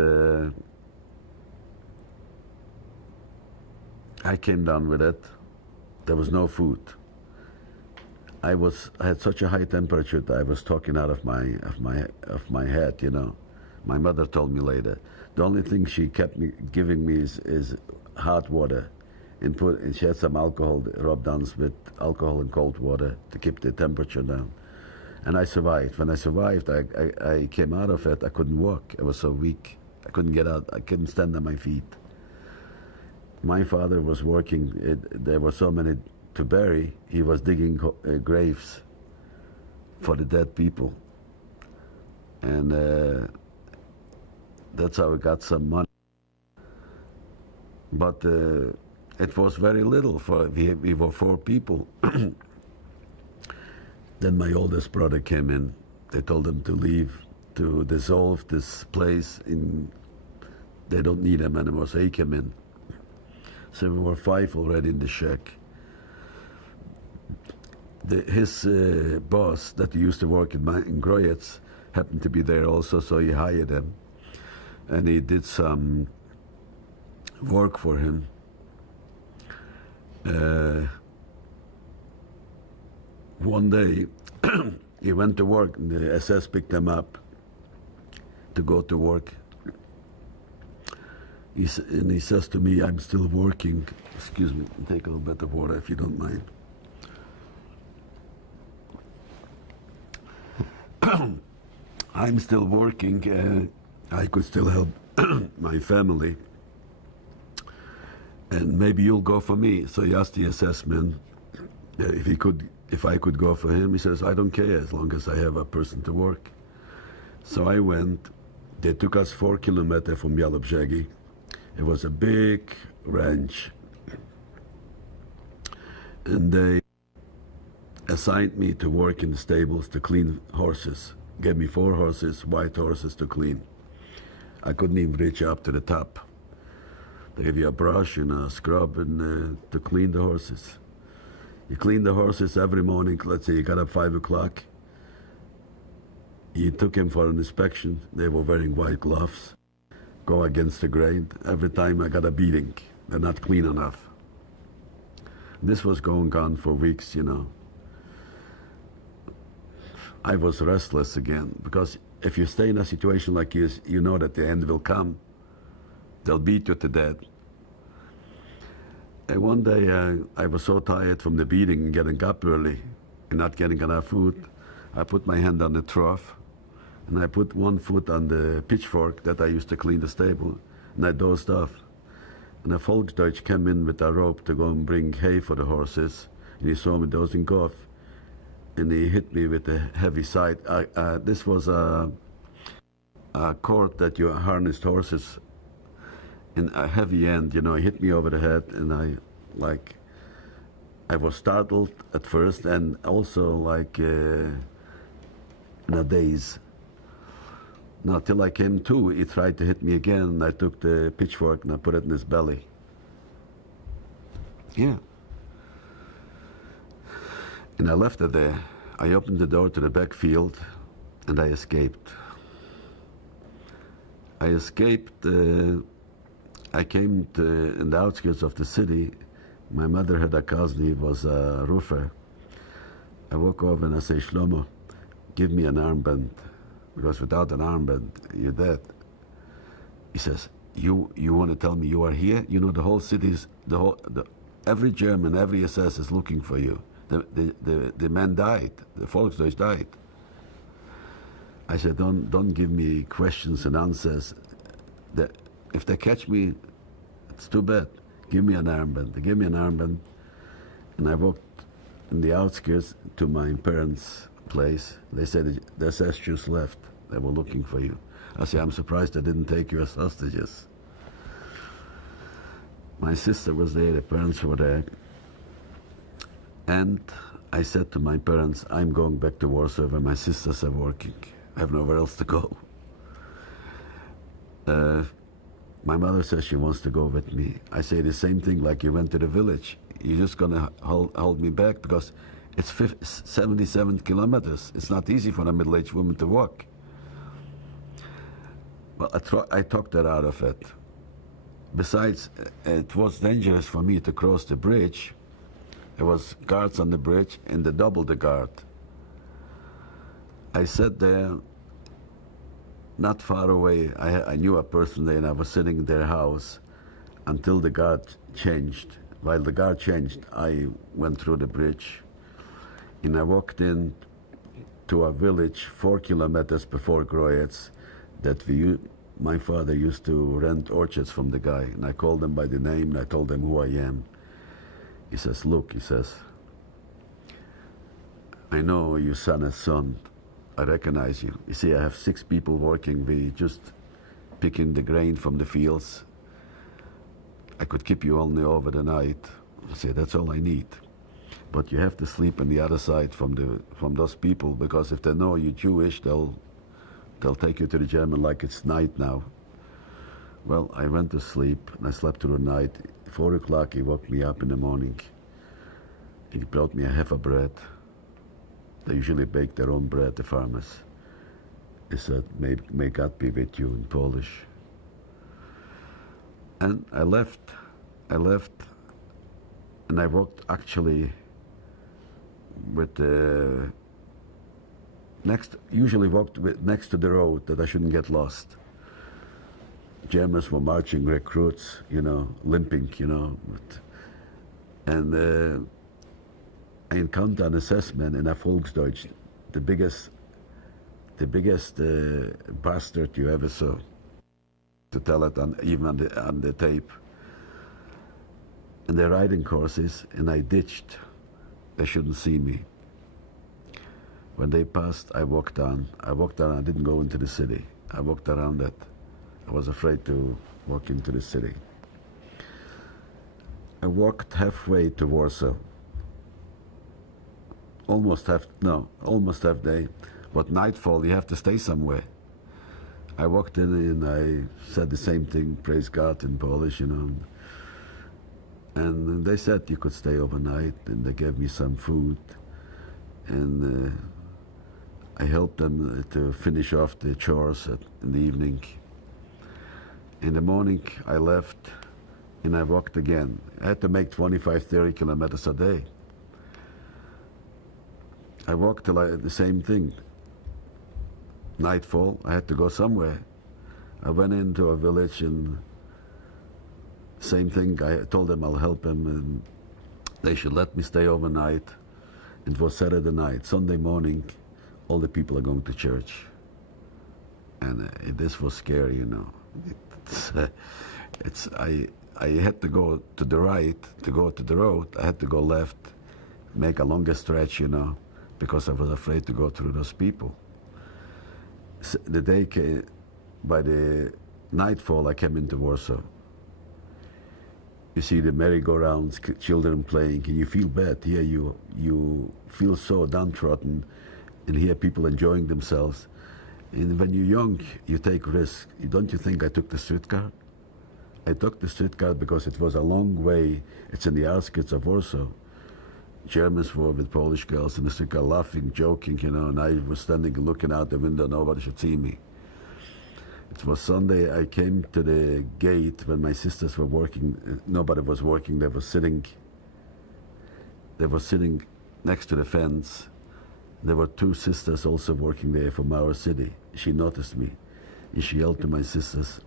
I came down with it. There was no food. I had such a high temperature that I was talking out of my head, you know. My mother told me later. The only thing she kept giving me is hot water, and she had some alcohol rubbed on with alcohol and cold water to keep the temperature down. And I survived. When I survived, I came out of it. I couldn't walk. I was so weak. I couldn't get out. I couldn't stand on my feet. My father was working. There were so many to bury. He was digging graves for the dead people. And that's how we got some money. But it was very little. We were 4 people. Then my oldest brother came in. They told him to leave, to dissolve this place. They don't need him anymore, so he came in. So we were 5 already in the shack. His boss that he used to work in Grojec happened to be there also, so he hired him. And he did some work for him. One day, he went to work, and the SS picked him up to go to work. And he says to me, I'm still working. Excuse me, take a little bit of water if you don't mind. I'm still working. I could still help my family. And maybe you'll go for me. So he asked the assessment if I could go for him. He says, I don't care as long as I have a person to work. So I went. They took us 4 kilometers from Yalobzhegi. It was a big ranch. And they assigned me to work in the stables to clean horses. Gave me 4 horses, white horses to clean. I couldn't even reach up to the top. They give you a brush and a scrub and to clean the horses. You clean the horses every morning. Let's say you got up 5 o'clock. You took him for an inspection. They were wearing white gloves. Go against the grain. Every time I got a beating. They're not clean enough. This was going on for weeks, you know. I was restless again, because if you stay in a situation like this, you know that the end will come. They'll beat you to death. And one day I was so tired from the beating and getting up early and not getting enough food, I put my hand on the trough and I put one foot on the pitchfork that I used to clean the stable, and I dozed off. And a Volksdeutsch came in with a rope to go and bring hay for the horses, and he saw me dozing off, and he hit me with a heavy side. This was a cord that you harnessed horses in a heavy end, you know. He hit me over the head, and I was startled at first, and also like in a daze. Now, till I came to, he tried to hit me again, and I took the pitchfork and I put it in his belly. Yeah. And I left it there. I opened the door to the back field, and I escaped. I escaped. I came in the outskirts of the city. My mother had a cousin, he was a roofer. I walk over and I say, Shlomo, give me an armband, because without an armband, you're dead. He says, you want to tell me you are here? You know, the whole city's, every German, every SS is looking for you. The man died, the Volksdeutsch died. I said, don't give me questions and answers. If they catch me, it's too bad. Give me an armband. They gave me an armband, and I walked in the outskirts to my parents' place. They said, the SS just left. They were looking for you. I said, I'm surprised they didn't take you as hostages. My sister was there, the parents were there. And I said to my parents, I'm going back to Warsaw where my sisters are working. I have nowhere else to go. My mother says she wants to go with me. I say the same thing, like you went to the village. You're just going to hold me back, because it's 77 kilometers. It's not easy for a middle-aged woman to walk. Well, I talked her out of it. Besides, it was dangerous for me to cross the bridge. There was guards on the bridge, and they doubled the guard. I sat there, not far away. I knew a person there, and I was sitting in their house until the guard changed. While the guard changed, I went through the bridge, and I walked in to a village 4 kilometers before Groyetz that my father used to rent orchards from the guy, and I called him by the name, and I told him who I am. He says, look, he says, I know your son is son. I recognize you. You see, I have 6 people working. We just picking the grain from the fields. I could keep you only over the night. I said, that's all I need. But you have to sleep on the other side from those people, because if they know you're Jewish, they'll take you to the German like it's night now. Well, I went to sleep, and I slept through the night. 4 o'clock, he woke me up in the morning. He brought me a half of bread. They usually bake their own bread, the farmers. He said, may God be with you, in Polish. And I left, and I walked actually with usually walked next to the road, that I shouldn't get lost. Germans were marching recruits, you know, limping, you know. And I encountered an assessment in a Volksdeutsch, the biggest the biggest bastard you ever saw. To tell it even on the tape. And they're riding courses, and I ditched. They shouldn't see me. When they passed, I walked on. I didn't go into the city. I walked around it. I was afraid to walk into the city. I walked halfway to Warsaw. Almost half day. But nightfall, you have to stay somewhere. I walked in and I said the same thing, praise God in Polish, And they said you could stay overnight, and they gave me some food. And I helped them to finish off the chores in the evening. In the morning, I left, and I walked again. I had to make 25, 30 kilometers a day. I walked till the same thing. Nightfall, I had to go somewhere. I went into a village, and same thing. I told them I'll help them, and they should let me stay overnight. It was Saturday night. Sunday morning, all the people are going to church, and this was scary, I had to go to the right to go to the road. I had to go left, make a longer stretch, because I was afraid to go through those people. The day came, by the nightfall, I came into Warsaw. You see the merry-go-rounds, children playing, and you feel bad. Here you feel so downtrodden, and here people enjoying themselves. And when you're young, you take risks. Don't you think I took the streetcar? I took the streetcar because it was a long way. It's in the outskirts of Warsaw. Germans were with Polish girls in the streetcar laughing, joking, and I was standing looking out the window, nobody should see me. It was Sunday. I came to the gate when my sisters were working. Nobody was working. They were sitting next to the fence. There were two sisters also working there from our city. She noticed me, and she yelled to my sisters,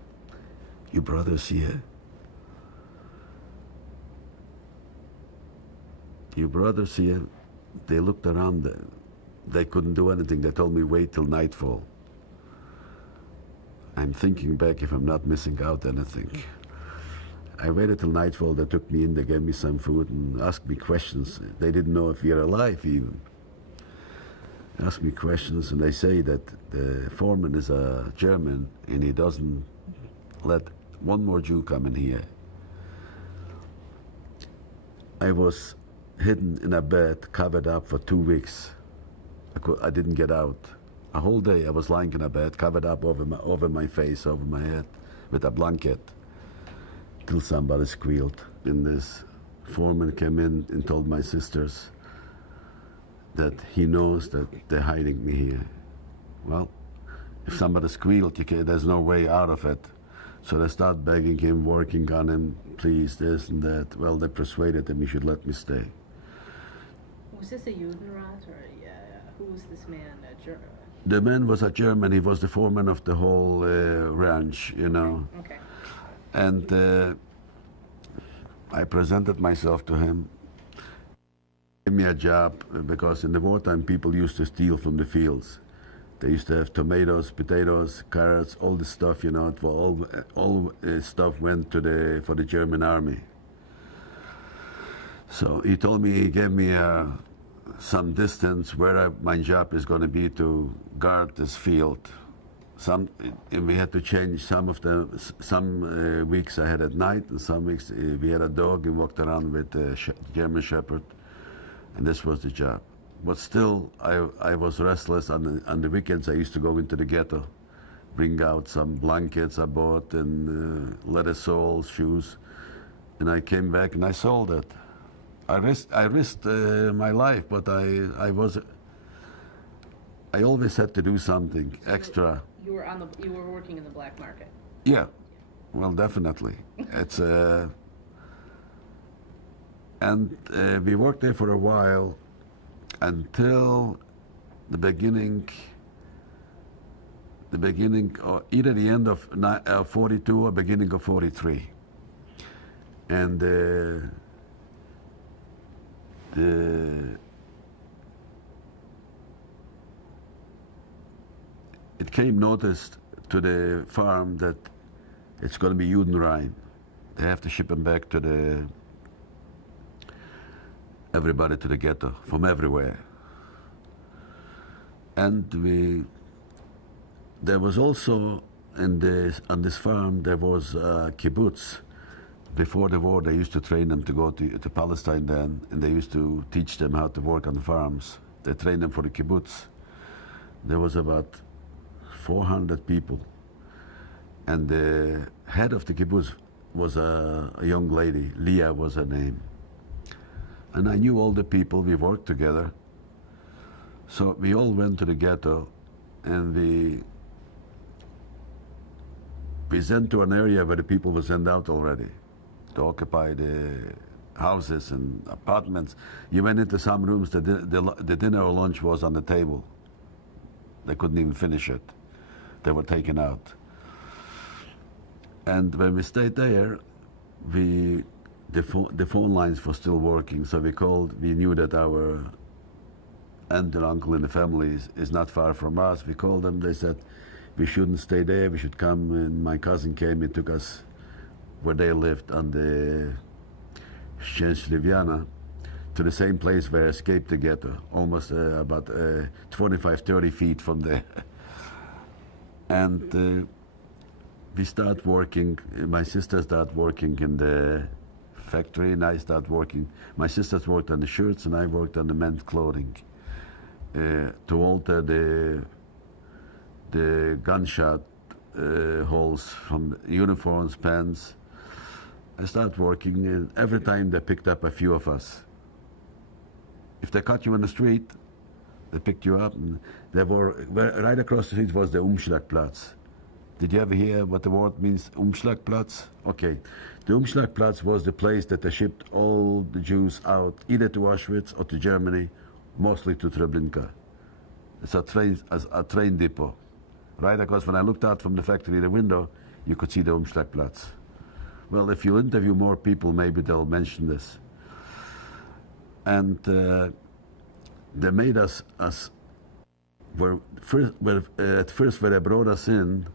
"Your brother's here. Your brother's here." They looked around. They couldn't do anything. They told me wait till nightfall. I'm thinking back if I'm not missing out anything. I waited till nightfall. They took me in. They gave me some food and asked me questions. They didn't know if we are alive even. Asked me questions, and they say that the foreman is a German and he doesn't let one more Jew come in here. I was hidden in a bed, covered up for 2 weeks. I didn't get out. A whole day I was lying in a bed, covered up over my face, over my head, with a blanket, till somebody squealed. And this foreman came in and told my sisters that he knows that they're hiding me here. Well, if somebody squealed, there's no way out of it. So they start begging him, working on him, please, this and that. Well, they persuaded him he should let me stay. Was this a Judenrat, or who was this man? The man was a German. He was the foreman of the whole ranch, Okay. And I presented myself to him. He gave me a job because in the wartime people used to steal from the fields. They used to have tomatoes, potatoes, carrots, all this stuff, It was all stuff went for the German army. So he told me, he gave me some distance where my job is going to be to guard this field. And we had to change some weeks I had at night, and some weeks we had a dog and walked around with a German Shepherd, and this was the job. But still, I was restless. On the weekends, I used to go into the ghetto, bring out some blankets I bought and leather soles, shoes, and I came back and I sold it. I risked my life, but I always had to do something extra. You were working in the black market. Yeah, well, definitely. It's and we worked there for a while until the beginning, or either the end of 42 or beginning of 43, and the it came notice to the farm that it's going to be Judenrein. They have to ship them back to everybody to the ghetto from everywhere. And there was also on this farm there was a kibbutz. Before the war, they used to train them to go to Palestine then, and they used to teach them how to work on the farms. They trained them for the kibbutz. There was about 400 people, and the head of the kibbutz was a young lady. Leah was her name. And I knew all the people. We worked together. So we all went to the ghetto, and we sent to an area where the people were sent out already to occupy the houses and apartments. You went into some rooms, the dinner or lunch was on the table. They couldn't even finish it. They were taken out. And when we stayed there, the phone lines were still working, so we called. We knew that our aunt and uncle in the family is not far from us. We called them. They said we shouldn't stay there. We should come. And my cousin came and took us where they lived on the Liviana, to the same place where I escaped the ghetto, almost about 25, 30 feet from there. And we start working. My sister started working in the factory, and I started working. My sisters worked on the shirts, and I worked on the men's clothing to alter the gunshot holes from the uniforms, pants. I started working, and every time they picked up a few of us. If they caught you in the street, they picked you up, and they were right across the street was the Umschlagplatz. Did you ever hear what the word means, Umschlagplatz? Okay. The Umschlagplatz was the place that they shipped all the Jews out, either to Auschwitz or to Germany, mostly to Treblinka. It's a train depot. Right across, when I looked out from the factory, the window, you could see the Umschlagplatz. Well, if you interview more people, maybe they'll mention this. And they made us at first where they brought us in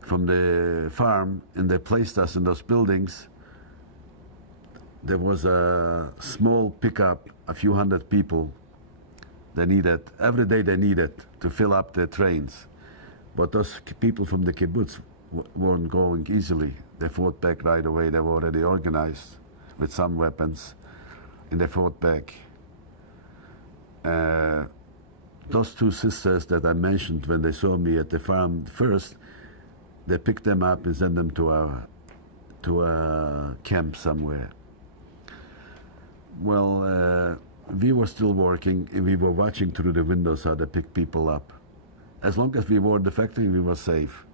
from the farm, and they placed us in those buildings. There was a small pickup, a few hundred people. They needed, every day they needed to fill up the trains. But those people from the kibbutz weren't going easily. They fought back right away. They were already organized with some weapons, and they fought back. Those two sisters that I mentioned, when they saw me at the farm first, they picked them up and sent them to a camp somewhere. Well, we were still working, and we were watching through the windows how they picked people up. As long as we were in the factory, we were safe.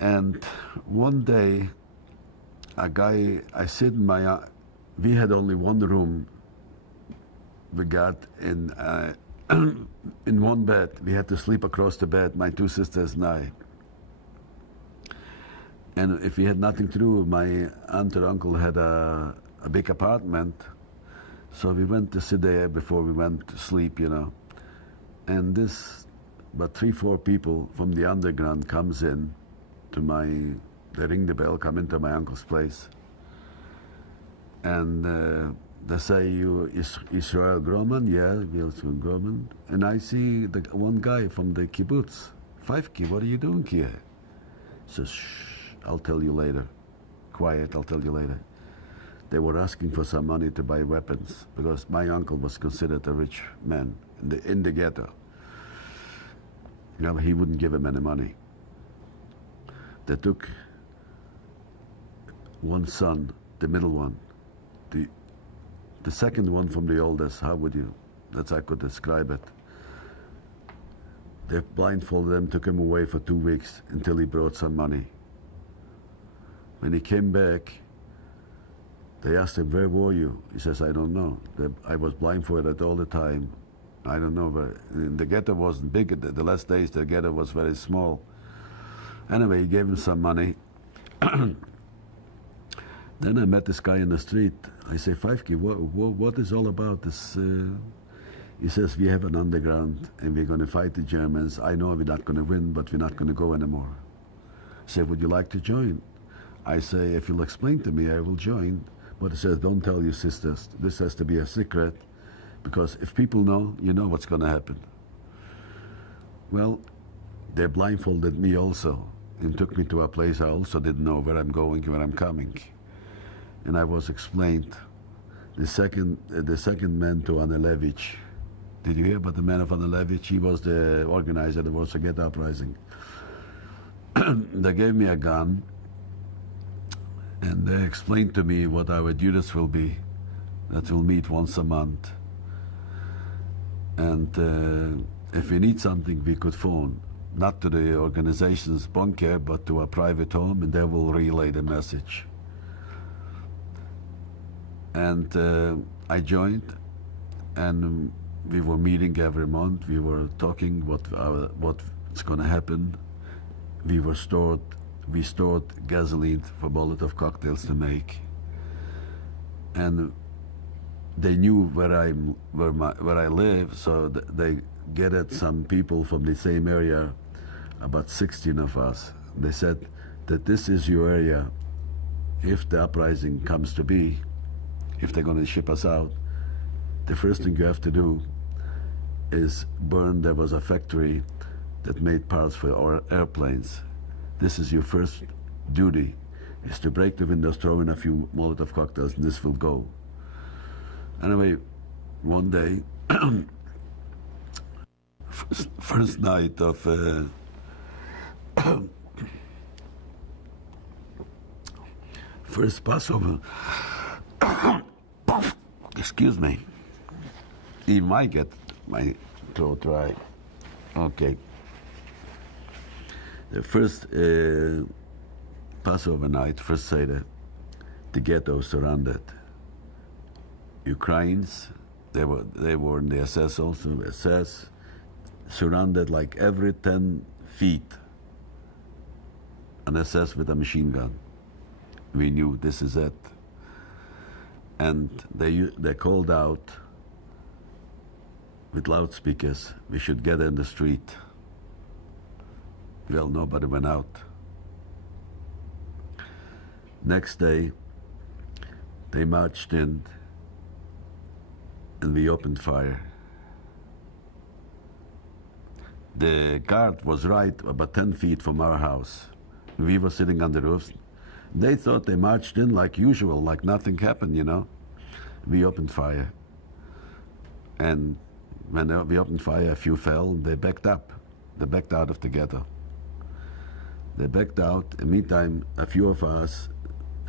And one day, I sit in we had only one room. We got in one bed. We had to sleep across the bed, my two sisters and I. And if we had nothing to do, my aunt and uncle had a big apartment. So we went to sit there before we went to sleep, you know. And about 3-4 people from the underground comes in to they ring the bell, come into my uncle's place. And they say, you Israel Groman? Yeah, Wilson Groman. And I see the one guy from the kibbutz. Feifke, what are you doing here? He says, shh, I'll tell you later. Quiet, I'll tell you later. They were asking for some money to buy weapons, because my uncle was considered a rich man in the ghetto. You know, he wouldn't give him any money. They took one son, the middle one, the second one from the oldest. That's how I could describe it. They blindfolded him, took him away for 2 weeks until he brought some money. When he came back, they asked him, where were you? He says, I don't know. I was blindfolded all the time. I don't know, but the ghetto wasn't big. The last days, the ghetto was very small. Anyway, he gave him some money. Then I met this guy in the street. I say, Feifke, what is all about this? He says, we have an underground and we're going to fight the Germans. I know we're not going to win, but we're not going to go anymore. He said, would you like to join? I say, if you'll explain to me, I will join. But he says, don't tell your sisters. This has to be a secret, because if people know, you know what's going to happen. Well, they blindfolded me also and took me to a place I also didn't know where I'm going, where I'm coming. And I was explained. The second man to Anelevich. Did you hear about the man of Anelevich? He was the organizer of the Warsaw Ghetto Uprising. They gave me a gun, and they explained to me what our duties will be, that we'll meet once a month. And if we need something, we could phone, not to the organization's bunker, but to a private home, and they will relay the message. And I joined, and we were meeting every month. We were talking what's going to happen. We stored gasoline for Molotov cocktails to make, and they knew where I live, so they gathered some people from the same area, about 16 of us. They said that this is your area. If the uprising comes to be, if they're going to ship us out, the first thing you have to do is burn. There was a factory that made parts for our airplanes. This is your first duty, is to break the windows, throw in a few Molotov cocktails, and this will go. Anyway, one day, first night of first Passover, excuse me, you might get my throat dry. Okay. The first Passover night, first Seder, the ghetto surrounded. Ukrainians, they were in the SS also, SS, surrounded like every 10 feet, an SS with a machine gun. We knew this is it. And they called out with loudspeakers, we should get in the street. Well, nobody went out. Next day, they marched in and we opened fire. The guard was right about 10 feet from our house. We were sitting on the roof. They thought they marched in like usual, like nothing happened, you know. We opened fire. And when we opened fire, a few fell, and they backed up. They backed out of the ghetto. They backed out. In the meantime, a few of us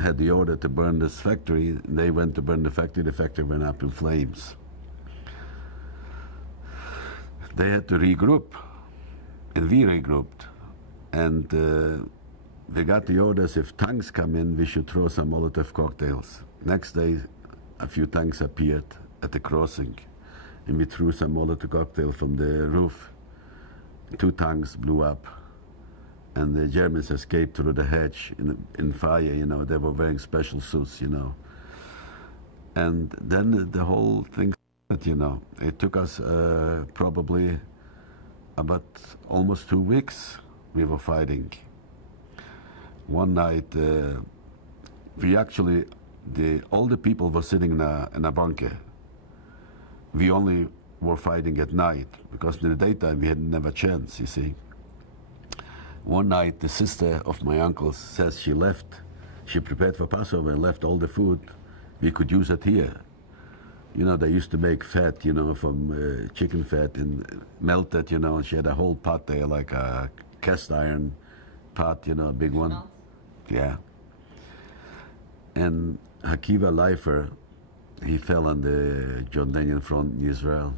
had the order to burn this factory. They went to burn the factory went up in flames. They had to regroup, and we regrouped. And we got the orders, if tanks come in, we should throw some Molotov cocktails. Next day, a few tanks appeared at the crossing, and we threw some Molotov cocktail from the roof. 2 tanks blew up, and the Germans escaped through the hedge in fire, you know. They were wearing special suits, you know. And then the whole thing, you know, it took us probably about almost 2 weeks we were fighting. One night, we actually, all the people were sitting in a bunker. We only were fighting at night, because in the daytime we had never a chance, you see. One night, the sister of my uncle says she left. She prepared for Passover and left all the food. We could use it here. You know, they used to make fat, you know, from chicken fat and melt it, you know, and she had a whole pot there, like a cast iron pot, you know, a big one. Yeah. And Hakiva Liber, he fell on the Jordanian front in Israel.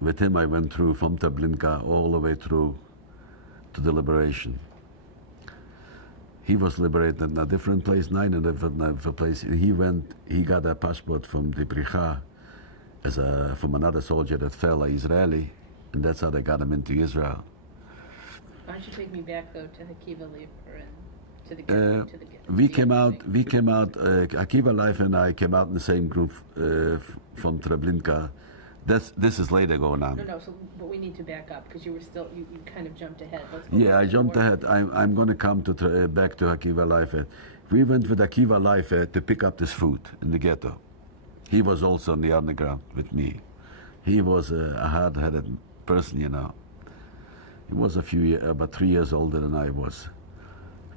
With him I went through from Treblinka all the way through to the liberation. He was liberated in a different place, 9 in a different place. And he got a passport from the Bricha from another soldier that fell, an Israeli, and that's how they got him into Israel. Why don't you take me back though to Hakiva Liber and to the ghetto? We came out, Akiva Life and I came out in the same group from Treblinka. This is later going on. No, so, but we need to back up, because you kind of jumped ahead. Let's go Yeah, back I to jumped war. ahead. I'm going to come back to Akiva Leifer. We went with Akiva Leifer to pick up this food in the ghetto. He was also on the underground with me. He was a hard-headed person, you know. He was about 3 years older than I was.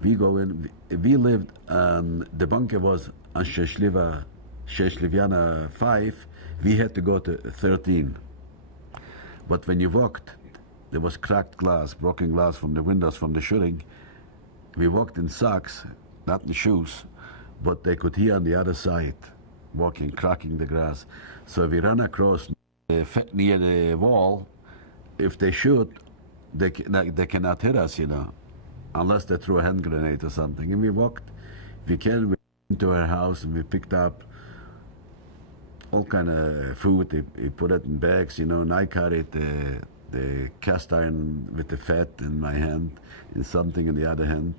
We go in. We lived. The bunker was on Sheshliviana 5. We had to go to 13. But when you walked, there was cracked glass, broken glass from the windows from the shooting. We walked in socks, not in shoes, but they could hear on the other side, walking, cracking the grass. So we ran across near the wall. If they shoot, they cannot hit us, you know, unless they threw a hand grenade or something. And we walked. We went into her house and we picked up all kind of food. He put it in bags, you know, and I carried the cast iron with the fat in my hand and something in the other hand.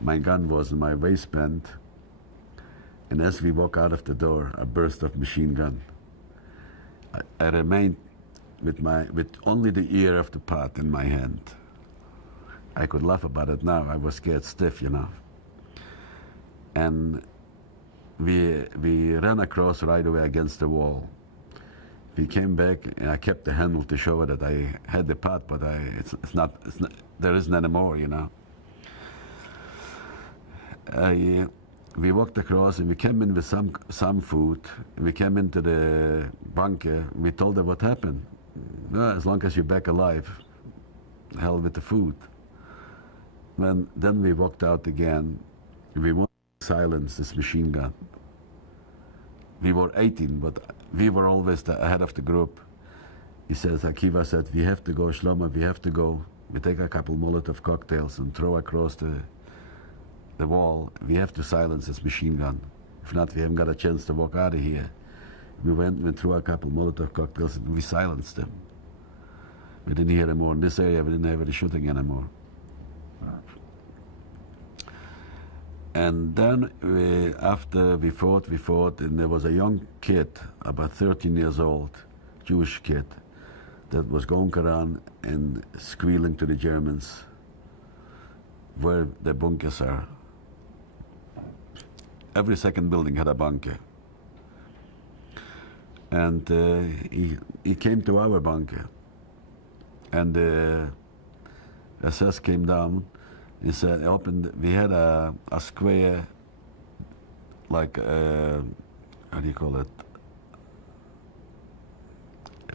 My gun was in my waistband. And as we walk out of the door, a burst of machine gun. I remained with only the ear of the pot in my hand. I could laugh about it now. I was scared stiff, you know. And we ran across right away against the wall. We came back, and I kept the handle to show her that I had the pot, but it's not, there isn't anymore, you know. We walked across, and we came in with some food. We came into the bunker. We told her what happened. Well, as long as you're back alive, hell with the food. Then we walked out again. We wanted to silence this machine gun. We were 18, but we were always ahead of the group. He says, Akiva said, we have to go, Shlomo, we have to go. We take a couple Molotov cocktails and throw across the wall. We have to silence this machine gun. If not, we haven't got a chance to walk out of here. We went and threw a couple Molotov cocktails and we silenced them. We didn't hear them more in this area. We didn't have any shooting anymore. And then after we fought, and there was a young kid, about 13 years old, Jewish kid, that was going around and squealing to the Germans where the bunkers are. Every second building had a bunker. And he came to our bunker. And the SS came down. He said, we had a square, like, how do you call it?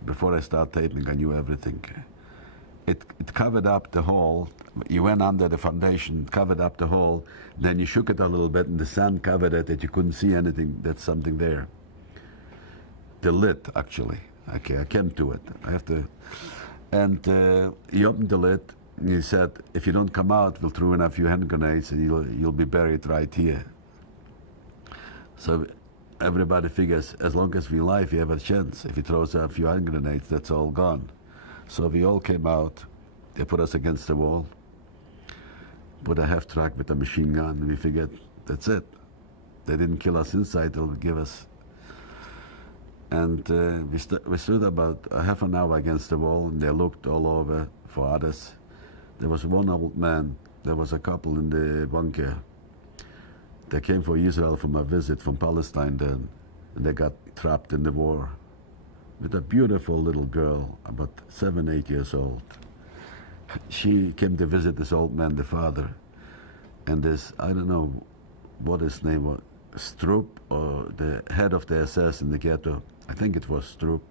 Before I start taping, I knew everything. It covered up the hole. You went under the foundation, covered up the hole, then you shook it a little bit, and the sand covered it that you couldn't see anything, that's something there. The lid, actually. Okay, I came to it. I have to. And he opened the lid, and he said, if you don't come out, we'll throw in a few hand grenades and you'll be buried right here. So everybody figures, as long as we're alive, we have a chance. If he throws a few hand grenades, that's all gone. So we all came out. They put us against the wall, put a half track with a machine gun, and we figured, that's it. They didn't kill us inside, they'll give us. And we stood about a half an hour against the wall, and they looked all over for others. There was one old man. There was a couple in the bunker. They came for Israel from a visit from Palestine then, and they got trapped in the war with a beautiful little girl, about 7, 8 years old. She came to visit this old man, the father, and this, I don't know what his name was, Stroop, or the head of the SS in the ghetto. I think it was Stroop,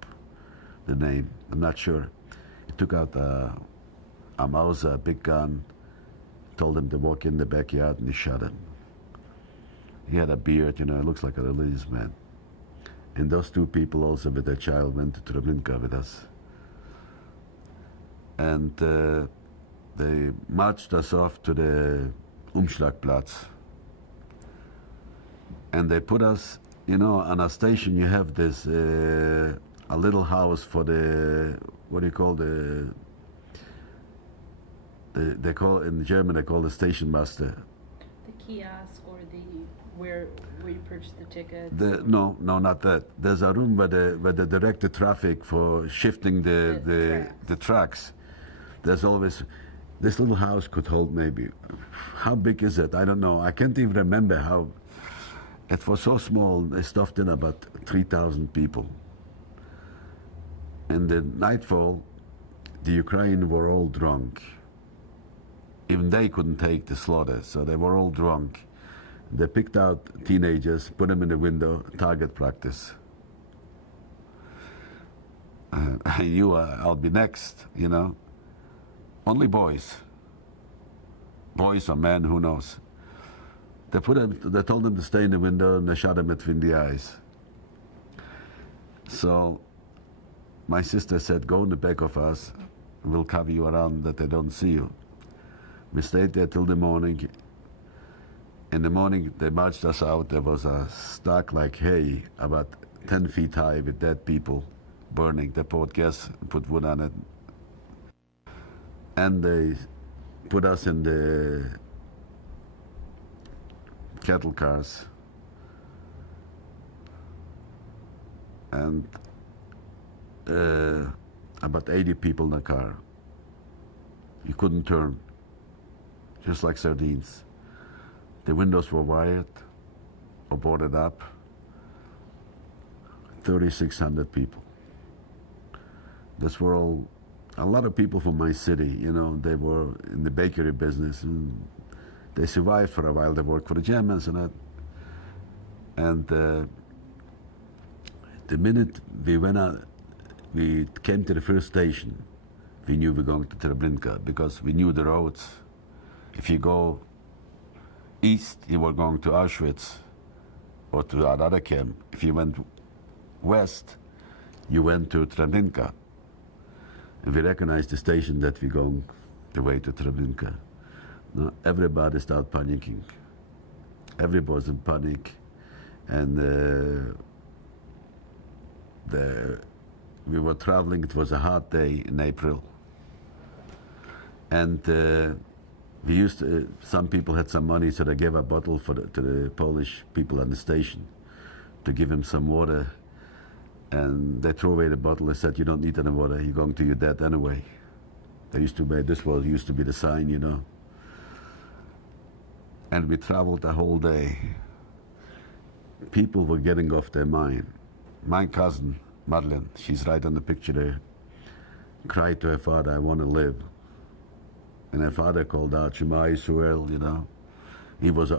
the name. I'm not sure. He took out a Mauser, a big gun, told him to walk in the backyard, and he shot him. He had a beard, you know, he looks like a religious man. And those two people also with their child went to Treblinka with us. And they marched us off to the Umschlagplatz. And they put us, you know, on a station you have this, a little house for the, what do you call they call, in German they call the station master. The kiosk or where you purchased the tickets? No, not that. There's a room where they direct the traffic for shifting the tracks. There's always, this little house could hold maybe, how big is it? I don't know. I can't even remember how. It was so small. They stuffed in about 3,000 people. In the nightfall, the Ukrainians were all drunk. Even they couldn't take the slaughter, so they were all drunk. They picked out teenagers, put them in the window, target practice. I knew I'll be next, you know. Only boys. Boys or men, who knows. They told them to stay in the window and they shot them between the eyes. So my sister said, go in the back of us, we'll cover you around that they don't see you. We stayed there till the morning. In the morning, they marched us out. There was a stack like hay, about 10 feet high, with dead people burning. They poured gas, put wood on it. And they put us in the cattle cars. And about 80 people in the car. You couldn't turn, just like sardines. The windows were wired or boarded up. 3,600 people. This were all, a lot of people from my city, you know, they were in the bakery business. And they survived for a while. They worked for the Germans and that. And the minute we went out, we came to the first station, we knew we were going to Treblinka because we knew the roads. If you go east, you were going to Auschwitz or to another camp. If you went west, you went to Treblinka. And we recognized the station that we're going the way to Treblinka. Now, everybody started panicking. Everybody was in panic. And we were traveling. It was a hot day in April. And we used to, some people had some money, so they gave a bottle to the Polish people on the station to give them some water. And they threw away the bottle. They said, you don't need any water. You're going to your death anyway. They used to make, this was used to be the sign, you know. And we traveled the whole day. People were getting off their mind. My cousin, Madeleine, she's right on the picture there, cried to her father, I want to live. And her father called out, Shema Yisrael, you know. He was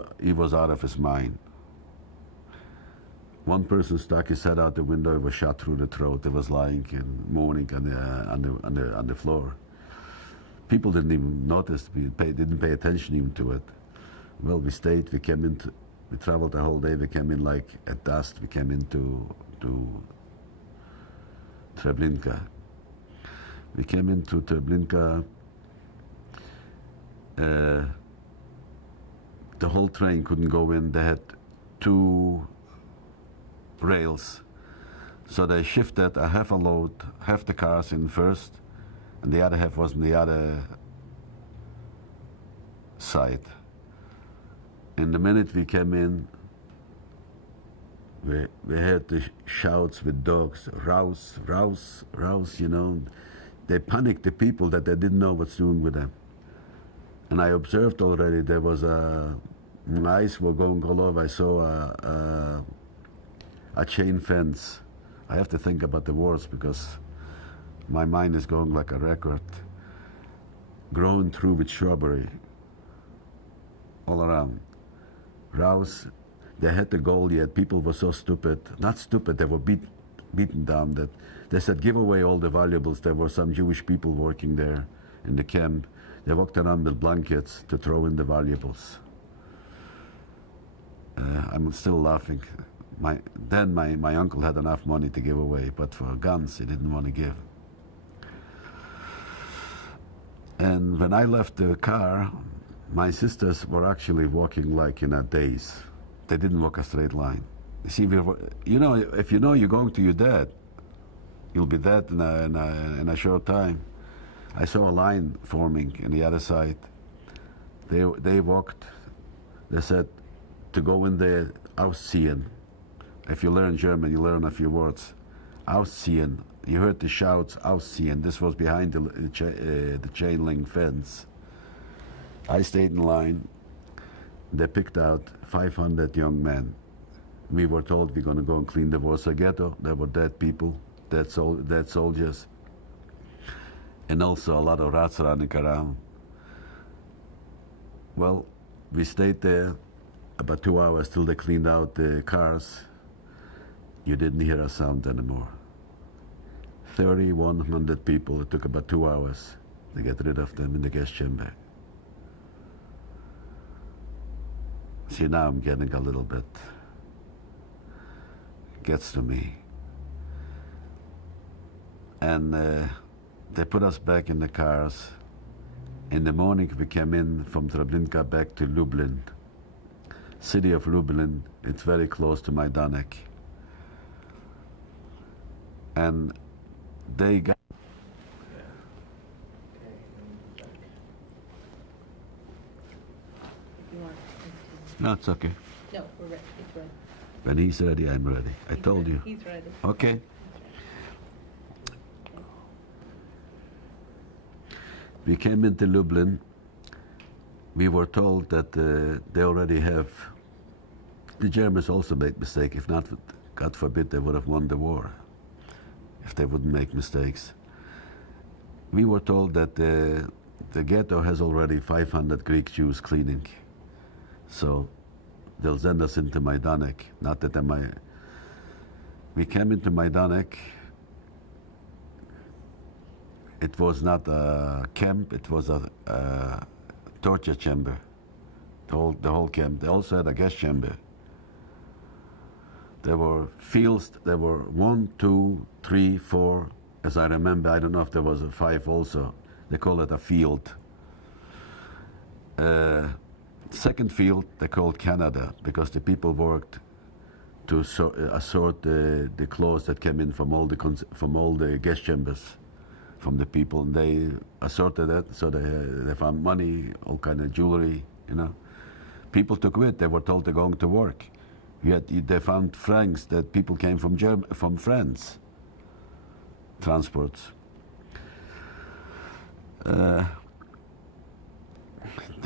out of his mind. One person stuck his head out the window, he was shot through the throat. He was lying and mourning on the floor. People didn't even notice, didn't pay attention even to it. Well, we stayed, we traveled the whole day, we came in like at dusk, we came into Treblinka. We came into Treblinka, the whole train couldn't go in. They had 2 rails, so they shifted a half a load, half the cars in first, and the other half was on the other side. And the minute we came in, we heard the shouts with dogs, rouse, rouse, rouse, you know. They panicked the people that they didn't know what's doing with them. And I observed already there was eyes were going all over. I saw a chain fence. I have to think about the words because my mind is going like a record. Grown through with shrubbery all around. Rouse, they had the goal yet. People were so stupid. Not stupid, they were beaten down that they said give away all the valuables. There were some Jewish people working there in the camp. They walked around with blankets to throw in the valuables. I'm still laughing. Then my uncle had enough money to give away, but for guns he didn't want to give. And when I left the car, my sisters were actually walking like in a daze. They didn't walk a straight line. You see, you know, if you know you're going to your death, you'll be dead in a short time. I saw a line forming on the other side. They walked They said to go in there, ausziehen. If you learn German, you learn a few words. Ausziehen. You heard the shouts, ausziehen. This was behind the chain link fence. I stayed in line. They picked out 500 young men. We were told we're going to go and clean the Warsaw Ghetto. There were dead people, dead soldiers, and also a lot of rats running around. Well, we stayed there about 2 hours till they cleaned out the cars. You didn't hear a sound anymore. 3,100 people. It took about 2 hours to get rid of them in the gas chamber. See, now I'm getting a little bit, gets to me. And they put us back in the cars. In the morning, we came in from Treblinka back to Lublin. City of Lublin, it's very close to Majdanek. And they got... No, it's okay. No, we're ready. He's ready. When he's ready, I'm ready. I He's told ready. you. He's ready. Okay. We came into Lublin. We were told that they already have... The Germans also make mistakes. If not, God forbid, they would have won the war if they wouldn't make mistakes. We were told that the ghetto has already 500 Greek Jews cleaning. So they'll send us into Majdanek. Not that we came into Majdanek. It was not a camp, it was a torture chamber, the whole camp. They also had a gas chamber. There were fields, there were 1, 2, 3, 4, as I remember. I don't know if there was a 5 also. They call it a field. Second field, they called Canada, because the people worked to assort the clothes that came in from all the gas chambers, from the people, and they assorted it. So they found money, all kind of jewelry, you know. People took it. They were told they're going to work. They found francs that people came from France. Transports.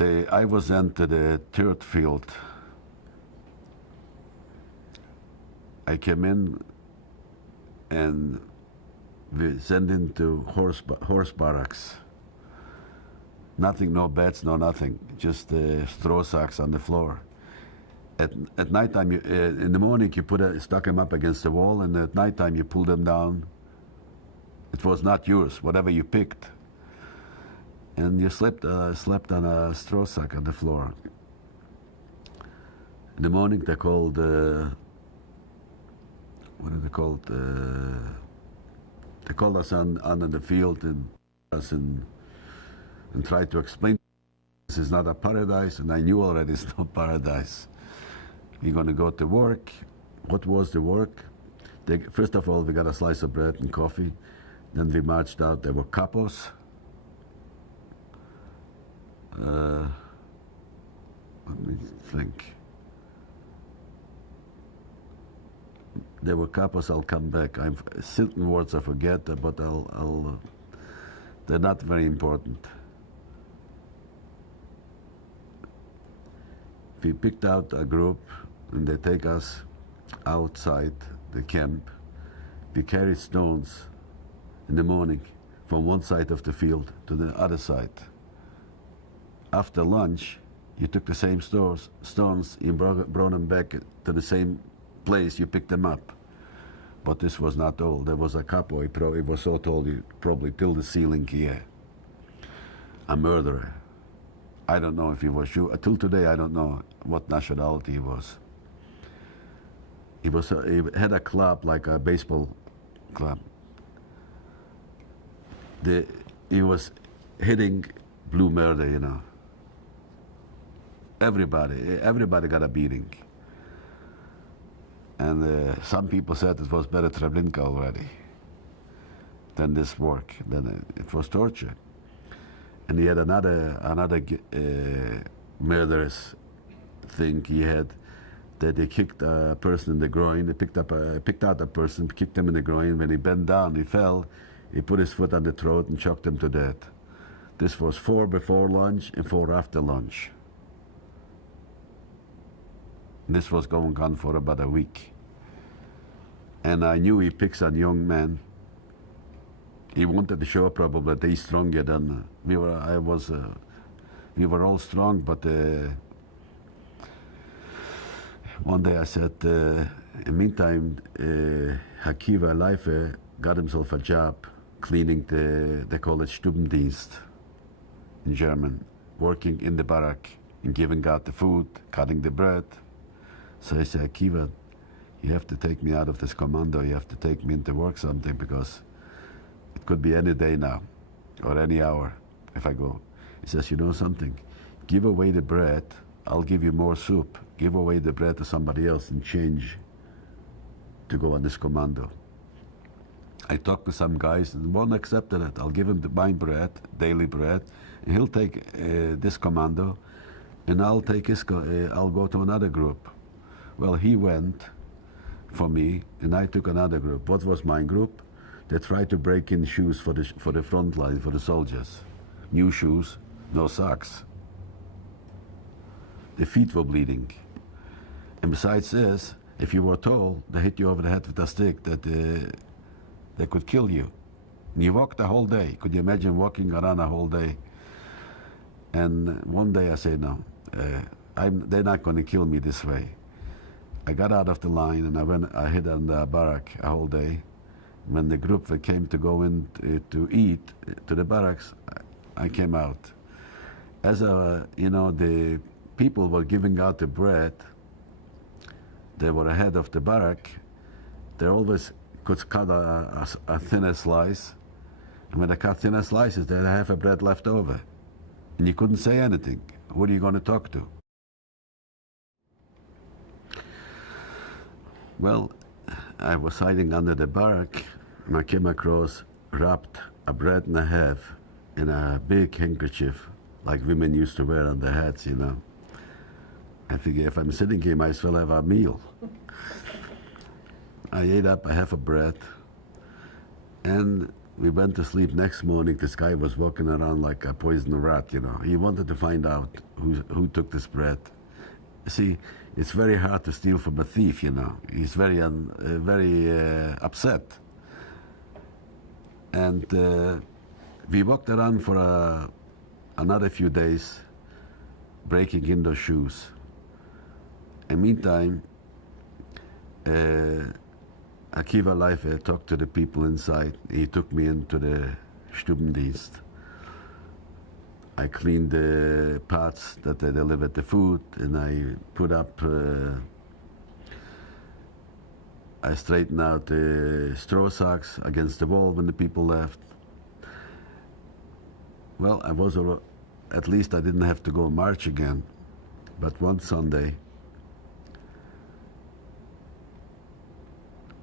I was sent to the third field. I came in and we sent into horse barracks. Nothing, no beds, no nothing, just straw sacks on the floor. At night time, in the morning you stuck them up against the wall, and at night time you pulled them down. It was not yours, whatever you picked. And you slept on a straw sack on the floor. In the morning they called, what are they called? They called us on the field and tried to explain this is not a paradise, and I knew already it's not paradise. We're going to go to work. What was the work? First of all, we got a slice of bread and coffee. Then we marched out. There were capos. Let me think. There were capos. I'll come back. Certain words I forget, but they're not very important. We picked out a group, and they take us outside the camp. We carried stones in the morning from one side of the field to the other side. After lunch, you took the same stones, you brought them back to the same place you picked them up. But this was not all. There was a capo, he was so tall, probably till the ceiling here. A murderer. I don't know if he was Jew. Till today, I don't know what nationality he was. He had a club, like a baseball club. He was hitting blue murder, you know. Everybody got a beating. And some people said it was better Treblinka already than this work. Then it was torture. And he had another murderess thing he had, that they kicked a person in the groin. They picked out a person, kicked him in the groin. When he bent down, he fell. He put his foot on the throat and choked him to death. This was 4 before lunch and 4 after lunch. This was going on for about a week. And I knew he picks on young men. He wanted to show probably that he's stronger than we were. We were all strong, but one day I said, in the meantime, Hakiva Liber got himself a job cleaning the college Stubendienst in German, working in the barrack and giving out the food, cutting the bread. So I said, Akiva, you have to take me out of this commando. You have to take me into work something, because it could be any day now or any hour if I go. He says, you know something? Give away the bread. I'll give you more soup. Give away the bread to somebody else and change to go on this commando. I talked to some guys and one accepted it. I'll give him my bread, daily bread, and he'll take this commando, and I'll take his. I'll go to another group. Well, he went for me, and I took another group. What was my group? They tried to break in shoes for the front line, for the soldiers. New shoes, no socks. The feet were bleeding. And besides this, if you were tall, they hit you over the head with a stick that they could kill you. And you walked the whole day. Could you imagine walking around a whole day? And one day I said, no, they're not going to kill me this way. I got out of the line and I hid on the barrack a whole day. When the group that came to go in to eat to the barracks, I came out. As the people were giving out the bread, they were ahead of the barrack. They always could cut a thinner slice. And when they cut thinner slices, they had half a bread left over. And you couldn't say anything. Who are you going to talk to? Well, I was hiding under the barrack, and I came across wrapped a bread and a half in a big handkerchief, like women used to wear on their heads, you know. I figure if I'm sitting here, I might as well have a meal. I ate up a half a bread, and we went to sleep. Next morning, this guy was walking around like a poisoned rat, you know. He wanted to find out who took this bread. See, it's very hard to steal from a thief, you know. He's very upset. And we walked around for another few days, breaking in those shoes. In the meantime, Akiva Liber talked to the people inside. He took me into the Stubendienst. I cleaned the pots that they delivered the food, and I put up, I straightened out the straw sacks against the wall when the people left. Well, at least I didn't have to go march again. But one Sunday,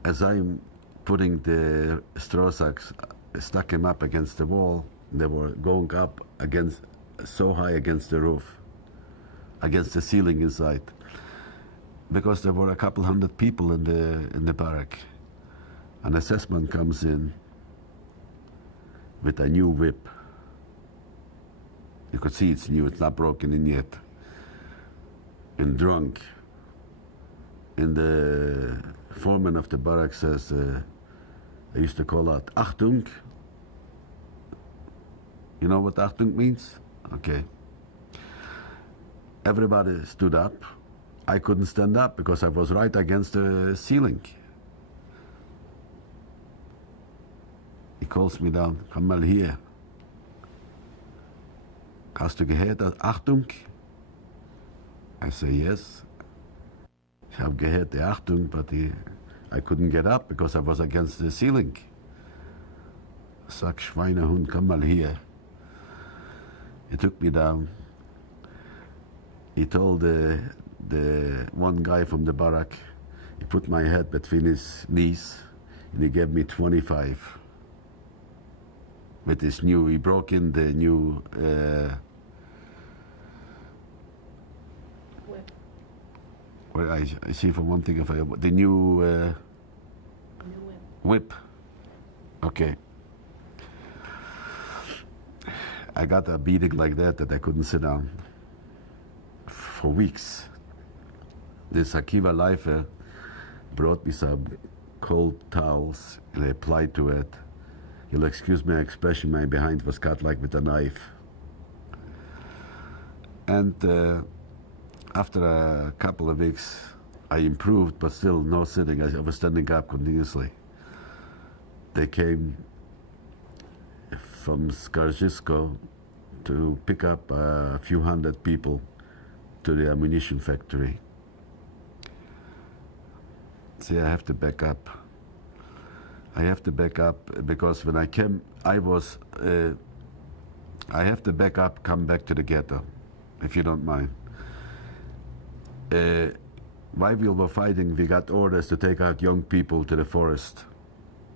as I'm putting the straw sacks, I stuck him up against the wall. They were going up so high against the roof, against the ceiling inside, because there were a couple hundred people in the barrack. An assessment comes in with a new whip. You could see it's new, it's not broken in yet. And drunk. And the foreman of the barrack says, I used to call out, Achtung. You know what Achtung means? Okay. Everybody stood up. I couldn't stand up because I was right against the ceiling. He calls me down, komm mal hier. Hast du gehört, Achtung? I say, yes. Ich habe gehört, the Achtung, but I couldn't get up because I was against the ceiling. Sag, Schweinehund, komm mal hier. He took me down. He told the one guy from the barrack, he put my head between his knees, and he gave me 25. With his he broke in the new Well, I see for one thing, if the new New whip. whip. Okay. I got a beating like that I couldn't sit down for weeks. This Akiva Lifer brought me some cold towels and I applied to it. You'll excuse my expression, my behind was cut like with a knife. And after a couple of weeks, I improved, but still no sitting. I was standing up continuously. They came from Skaržisko to pick up a few hundred people to the ammunition factory. See, I have to back up. I have to back up because when I came, I have to back up, come back to the ghetto, if you don't mind. While we were fighting, we got orders to take out young people to the forest,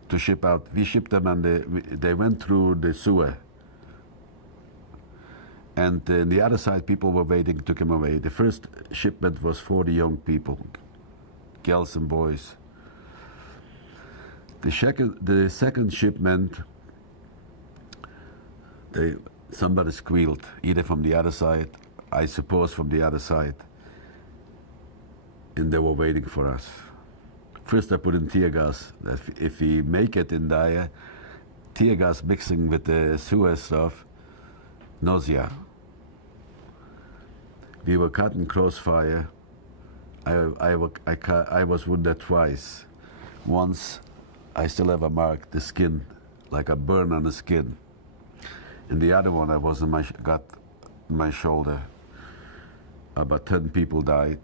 to ship out. We shipped them and they went through the sewer. And on the other side, people were waiting, took them away. The first shipment was 40 young people, girls and boys. The second shipment, somebody squealed, either from the other side, I suppose from the other side, and they were waiting for us. First I put in tear gas. If we make it in there, tear gas mixing with the sewer stuff, nausea. We were caught in crossfire. I was wounded twice. Once, I still have a mark, the skin, like a burn on the skin. And the other one, I was got my shoulder. About 10 people died,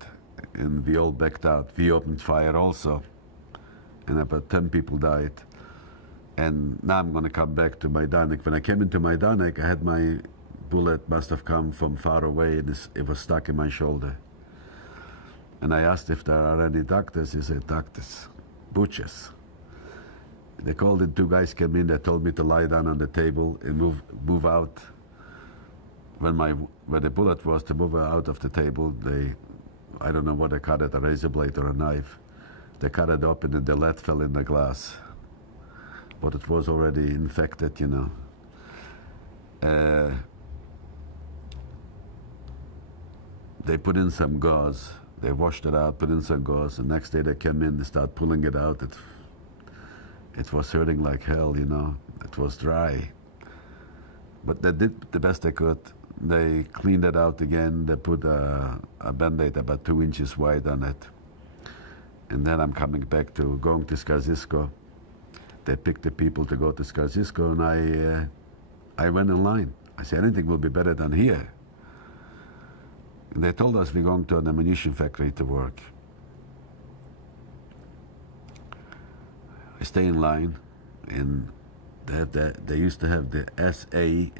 and we all backed out. We opened fire also, and about 10 people died. And now I'm going to come back to Majdanek. When I came into Majdanek, I had my bullet must have come from far away, and it was stuck in my shoulder. And I asked if there are any doctors. He said, doctors, butchers. They called in, 2 guys came in, they told me to lie down on the table and move out. Where the bullet was, to move out of the table, I don't know what they cut it, a razor blade or a knife. They cut it open and the lead fell in the glass. But it was already infected, you know. They put in some gauze. They washed it out, put in some gauze. The next day they came in, they started pulling it out. It was hurting like hell, you know. It was dry. But they did the best they could. They cleaned it out again. They put a Band-Aid about 2 inches wide on it. And then I'm coming back to going to Skaržisko. They picked the people to go to Skaržisko, and I went in line. I said, anything will be better than here. And they told us we're going to an ammunition factory to work. I stay in line, and they used to have the SA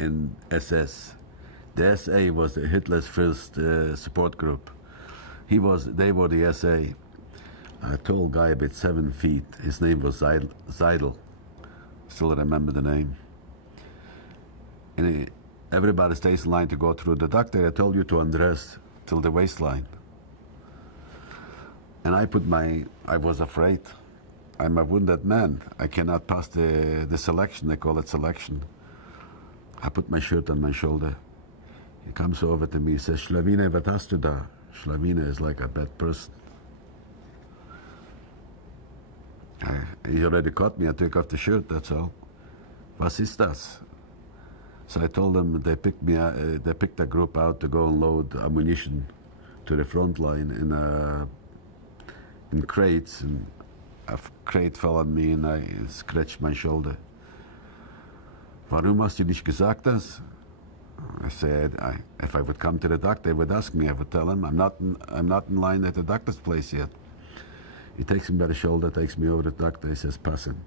in SS. The SA was Hitler's first support group. They were the SA. A tall guy about 7 feet. His name was Seidel. Still remember the name. And everybody stays in line to go through. The doctor, I told you to undress till the waistline. And I was afraid. I'm a wounded man. I cannot pass the selection. They call it selection. I put my shirt on my shoulder. He comes over to me. He says, Schlawine, wat hast du da? Schlawine is like a bad person. He already caught me. I took off the shirt, that's all. Was ist das? So I told them they picked a group out to go and load ammunition to the front line in crates. And a crate fell on me and I scratched my shoulder. Warum hast du nicht gesagt das? I said, if I would come to the doctor, they would ask me. I would tell him, I'm not in line at the doctor's place yet. He takes me by the shoulder, takes me over to the doctor. He says, pass him.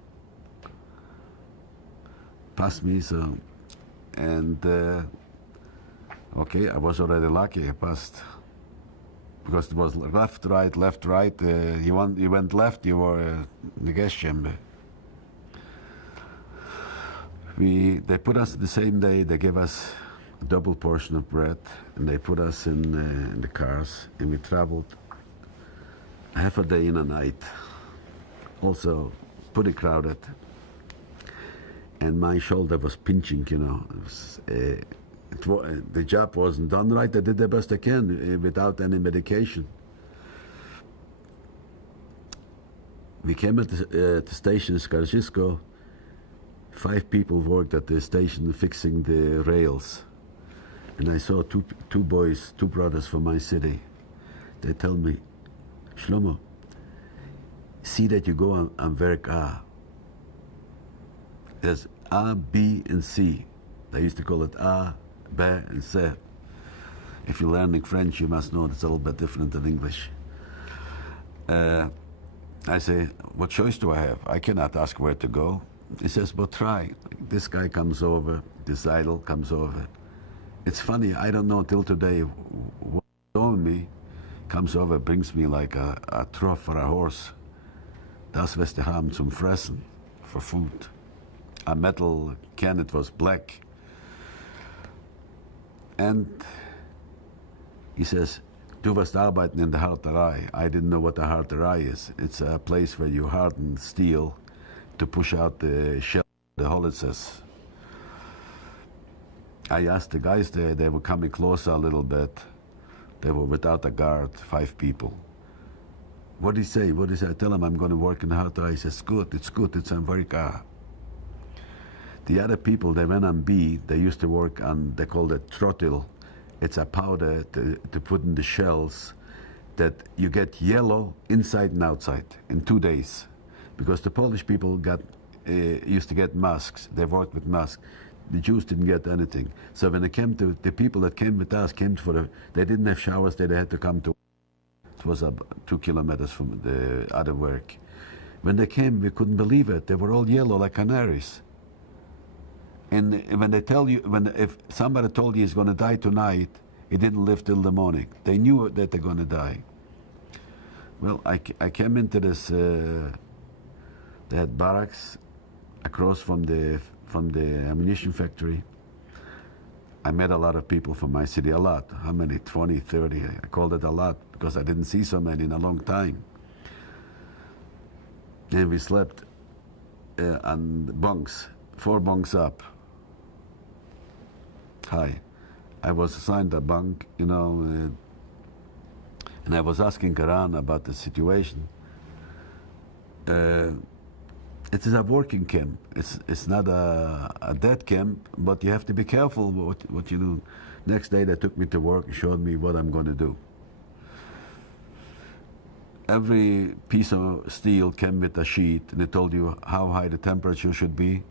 Pass me, so, and okay, I was already lucky. I passed because it was left, right, left, right. You went left, you were in the gas chamber. They put us the same day. They gave us a double portion of bread, and they put us in the cars, and we traveled half a day and a night. Also pretty crowded. And my shoulder was pinching, you know. The job wasn't done right. I did the best I can without any medication. We came at the station in Skaržisko. 5 people worked at the station fixing the rails. And I saw two boys, 2 brothers from my city. They tell me, Shlomo, see that you go on work A. There's A, B, and C. They used to call it A, B, and C. If you're learning French, you must know it's a little bit different than English. I say, what choice do I have? I cannot ask where to go. He says, well, try. This guy comes over, this idol comes over. It's funny, I don't know till today what told me, comes over, brings me like a trough for a horse. Das wirst du haben zum Fressen, for food. A metal can, it was black. And he says, du wirst arbeiten in der Harterei. I didn't know what a Harterei is. It's a place where you harden steel to push out the shell, the howitzers. I asked the guys there, they were coming closer a little bit. They were without a guard, 5 people. What did he say? What did he say? I tell him I'm going to work in the Harterei. He says, good, it's America. The other people, they went on B, they used to work on, they called it trottil. It's a powder to put in the shells that you get yellow inside and outside in 2 days. Because the Polish people used to get masks. They worked with masks. The Jews didn't get anything. So when it came to the people that came with us, they didn't have showers, they had to come to. It was 2 kilometers from the other work. When they came, we couldn't believe it. They were all yellow like canaries. And when they tell you, if somebody told you he's going to die tonight, he didn't live till the morning. They knew that they're going to die. Well, I came into this. They had barracks across from the ammunition factory. I met a lot of people from my city, a lot. How many? 20, 30. I called it a lot because I didn't see so many in a long time. And we slept on bunks, 4 bunks up. High. I was assigned a bunk, you know, and I was asking Karan about the situation. It is a working camp. It's not a dead camp, but you have to be careful what you do. Next day they took me to work and showed me what I'm going to do. Every piece of steel came with a sheet, and it told you how high the temperature should be,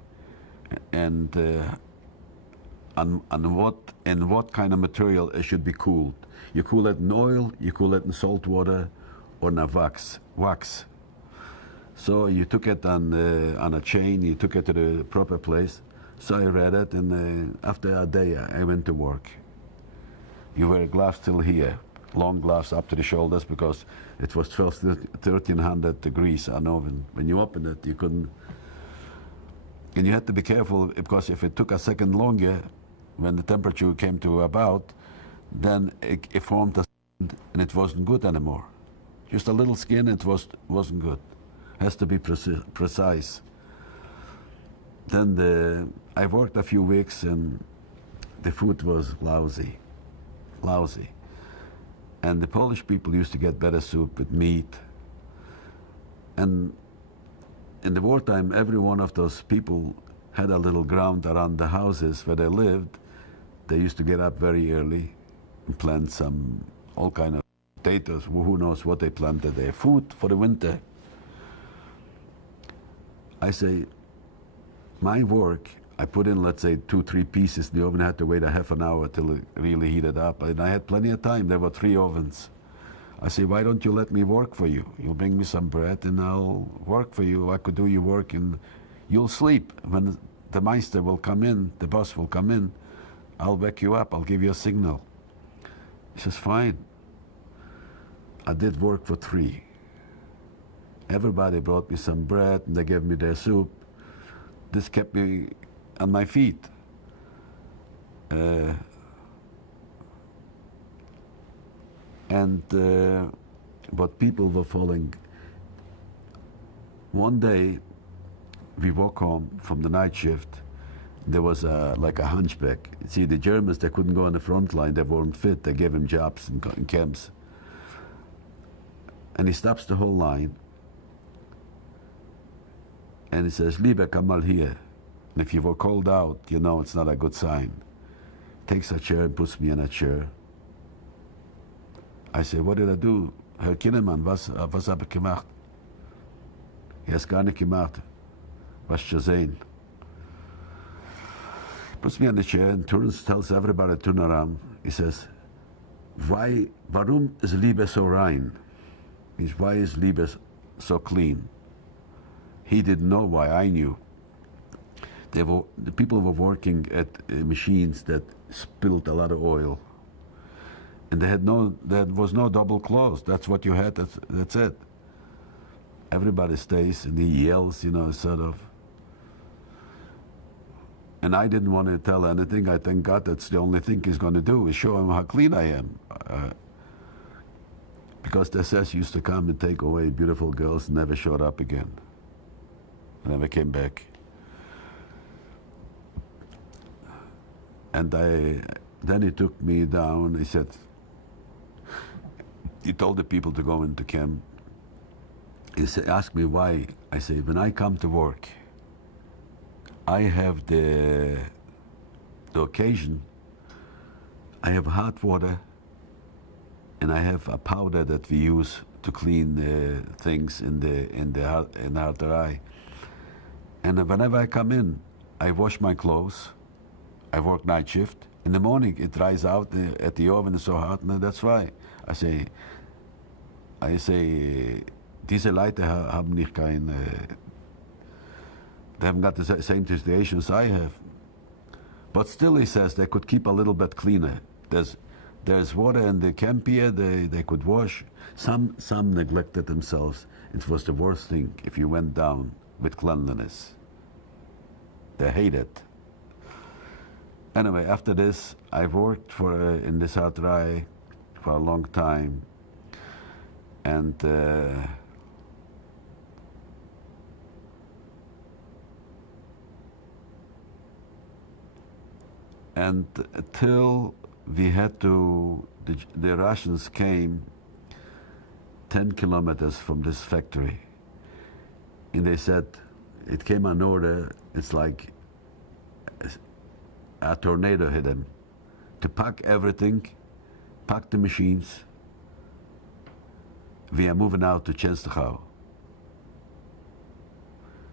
and what kind of material it should be cooled. You cool it in oil, you cool it in salt water, or in a wax. So you took it on a chain, you took it to the proper place. So I read it, and after a day I went to work. You wear gloves till here, long gloves up to the shoulders, because it was 1300 degrees. I know when you open it, you couldn't. And you had to be careful, because if it took a second longer, when the temperature came to about, then it formed a skin, and it wasn't good anymore. Just a little skin, it wasn't good. Has to be precise. Then I worked a few weeks, and the food was lousy. And the Polish people used to get better soup with meat. And in the wartime, every one of those people had a little ground around the houses where they lived. They used to get up very early and plant all kind of potatoes. Who knows what they planted there? Food for the winter. I say, my work, I put in, let's say, 2-3 pieces. The oven had to wait a half an hour till it really heated up. And I had plenty of time. There were 3 ovens. I say, why don't you let me work for you? You'll bring me some bread and I'll work for you. I could do your work and you'll sleep. When the meister will come in, the boss will come in, I'll wake you up. I'll give you a signal. He says, fine. I did work for 3. Everybody brought me some bread and they gave me their soup. This kept me on my feet. And but people were falling. One day, we walk home from the night shift. There was like a hunchback. See, the Germans, they couldn't go on the front line. They weren't fit. They gave him jobs in camps. And he stops the whole line. And he says, Liber, come mal here. And if you were called out, you know it's not a good sign. Takes a chair and puts me in a chair. I say, what did I do? Herr Kinnemann, was habe ich gemacht? Er hat gar nicht gemacht. Was schon sehen. Puts me on the chair and tells everybody to turn around. He says, warum is Liebe so rein? Why is Liebe so clean? He didn't know why, I knew. The people were working at machines that spilled a lot of oil. And there was no double close. That's what you had, that's it. Everybody stays and he yells, you know, sort of. And I didn't want to tell anything. I thank God that's the only thing he's going to do, is show him how clean I am. Because the SS used to come and take away beautiful girls and never showed up again. Never came back. And then he took me down. He said, he told the people to go into camp. He said, asked me why. I say, when I come to work, I have the occasion. I have hot water, and I have a powder that we use to clean things in the harderei. And whenever I come in, I wash my clothes. I work night shift. In the morning, it dries out at the oven. It's so hot, and that's why I say, diese Leute haben nicht kein. They haven't got the same situation as I have. But still, he says, they could keep a little bit cleaner. There's water in the camp here, they could wash. Some neglected themselves. It was the worst thing if you went down with cleanliness. They hate it. Anyway, after this, I worked in this harderei for a long time. And till we had to, the Russians came 10 kilometers from this factory. And they said, it came an order, it's like a tornado hit them, to pack everything, pack the machines. We are moving out to Częstochowa.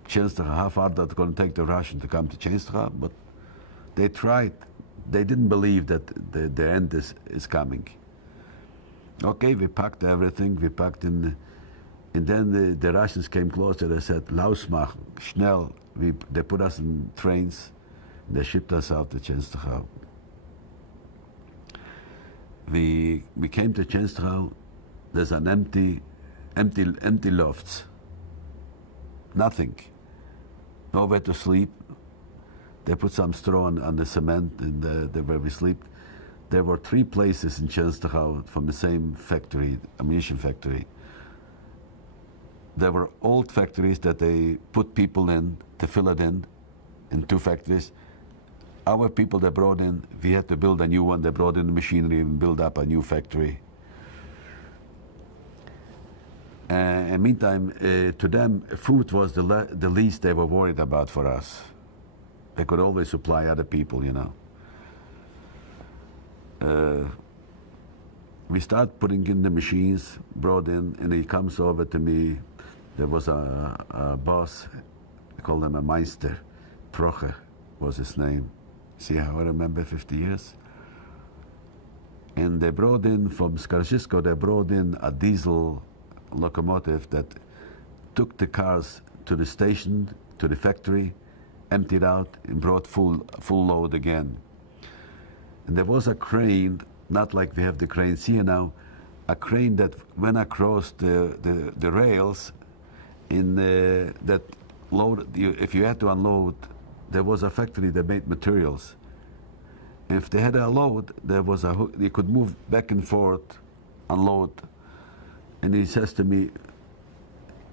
Częstochowa, how far that's going to take the Russian to come to Częstochowa? But they tried. They didn't believe that the end is coming. Okay, we packed everything, we packed in, and then the Russians came closer, they said, Laus machen, schnell. They put us in trains, they shipped us out to Częstochowa. We came to Częstochowa, there's an empty lofts. Nothing. Nowhere to sleep. They put some straw on the cement where we sleep. There were 3 places in Częstochowa from the same factory, ammunition factory. There were old factories that they put people in to fill it in 2 factories. Our people they brought in, we had to build a new one. They brought in the machinery and build up a new factory. In meantime, to them, food was the least they were worried about for us. They could always supply other people, you know. We start putting in the machines, brought in, and he comes over to me. There was a boss, I call him a Meister, Procher was his name. See how I remember 50 years? And they brought in, from Skaržisko, they brought in a diesel locomotive that took the cars to the station, to the factory, emptied out, and brought full load again. And there was a crane, not like we have the cranes here now, a crane that went across the rails in that load. If you had to unload, there was a factory that made materials. If they had a load, there was a hook, you could move back and forth unload. And he says to me,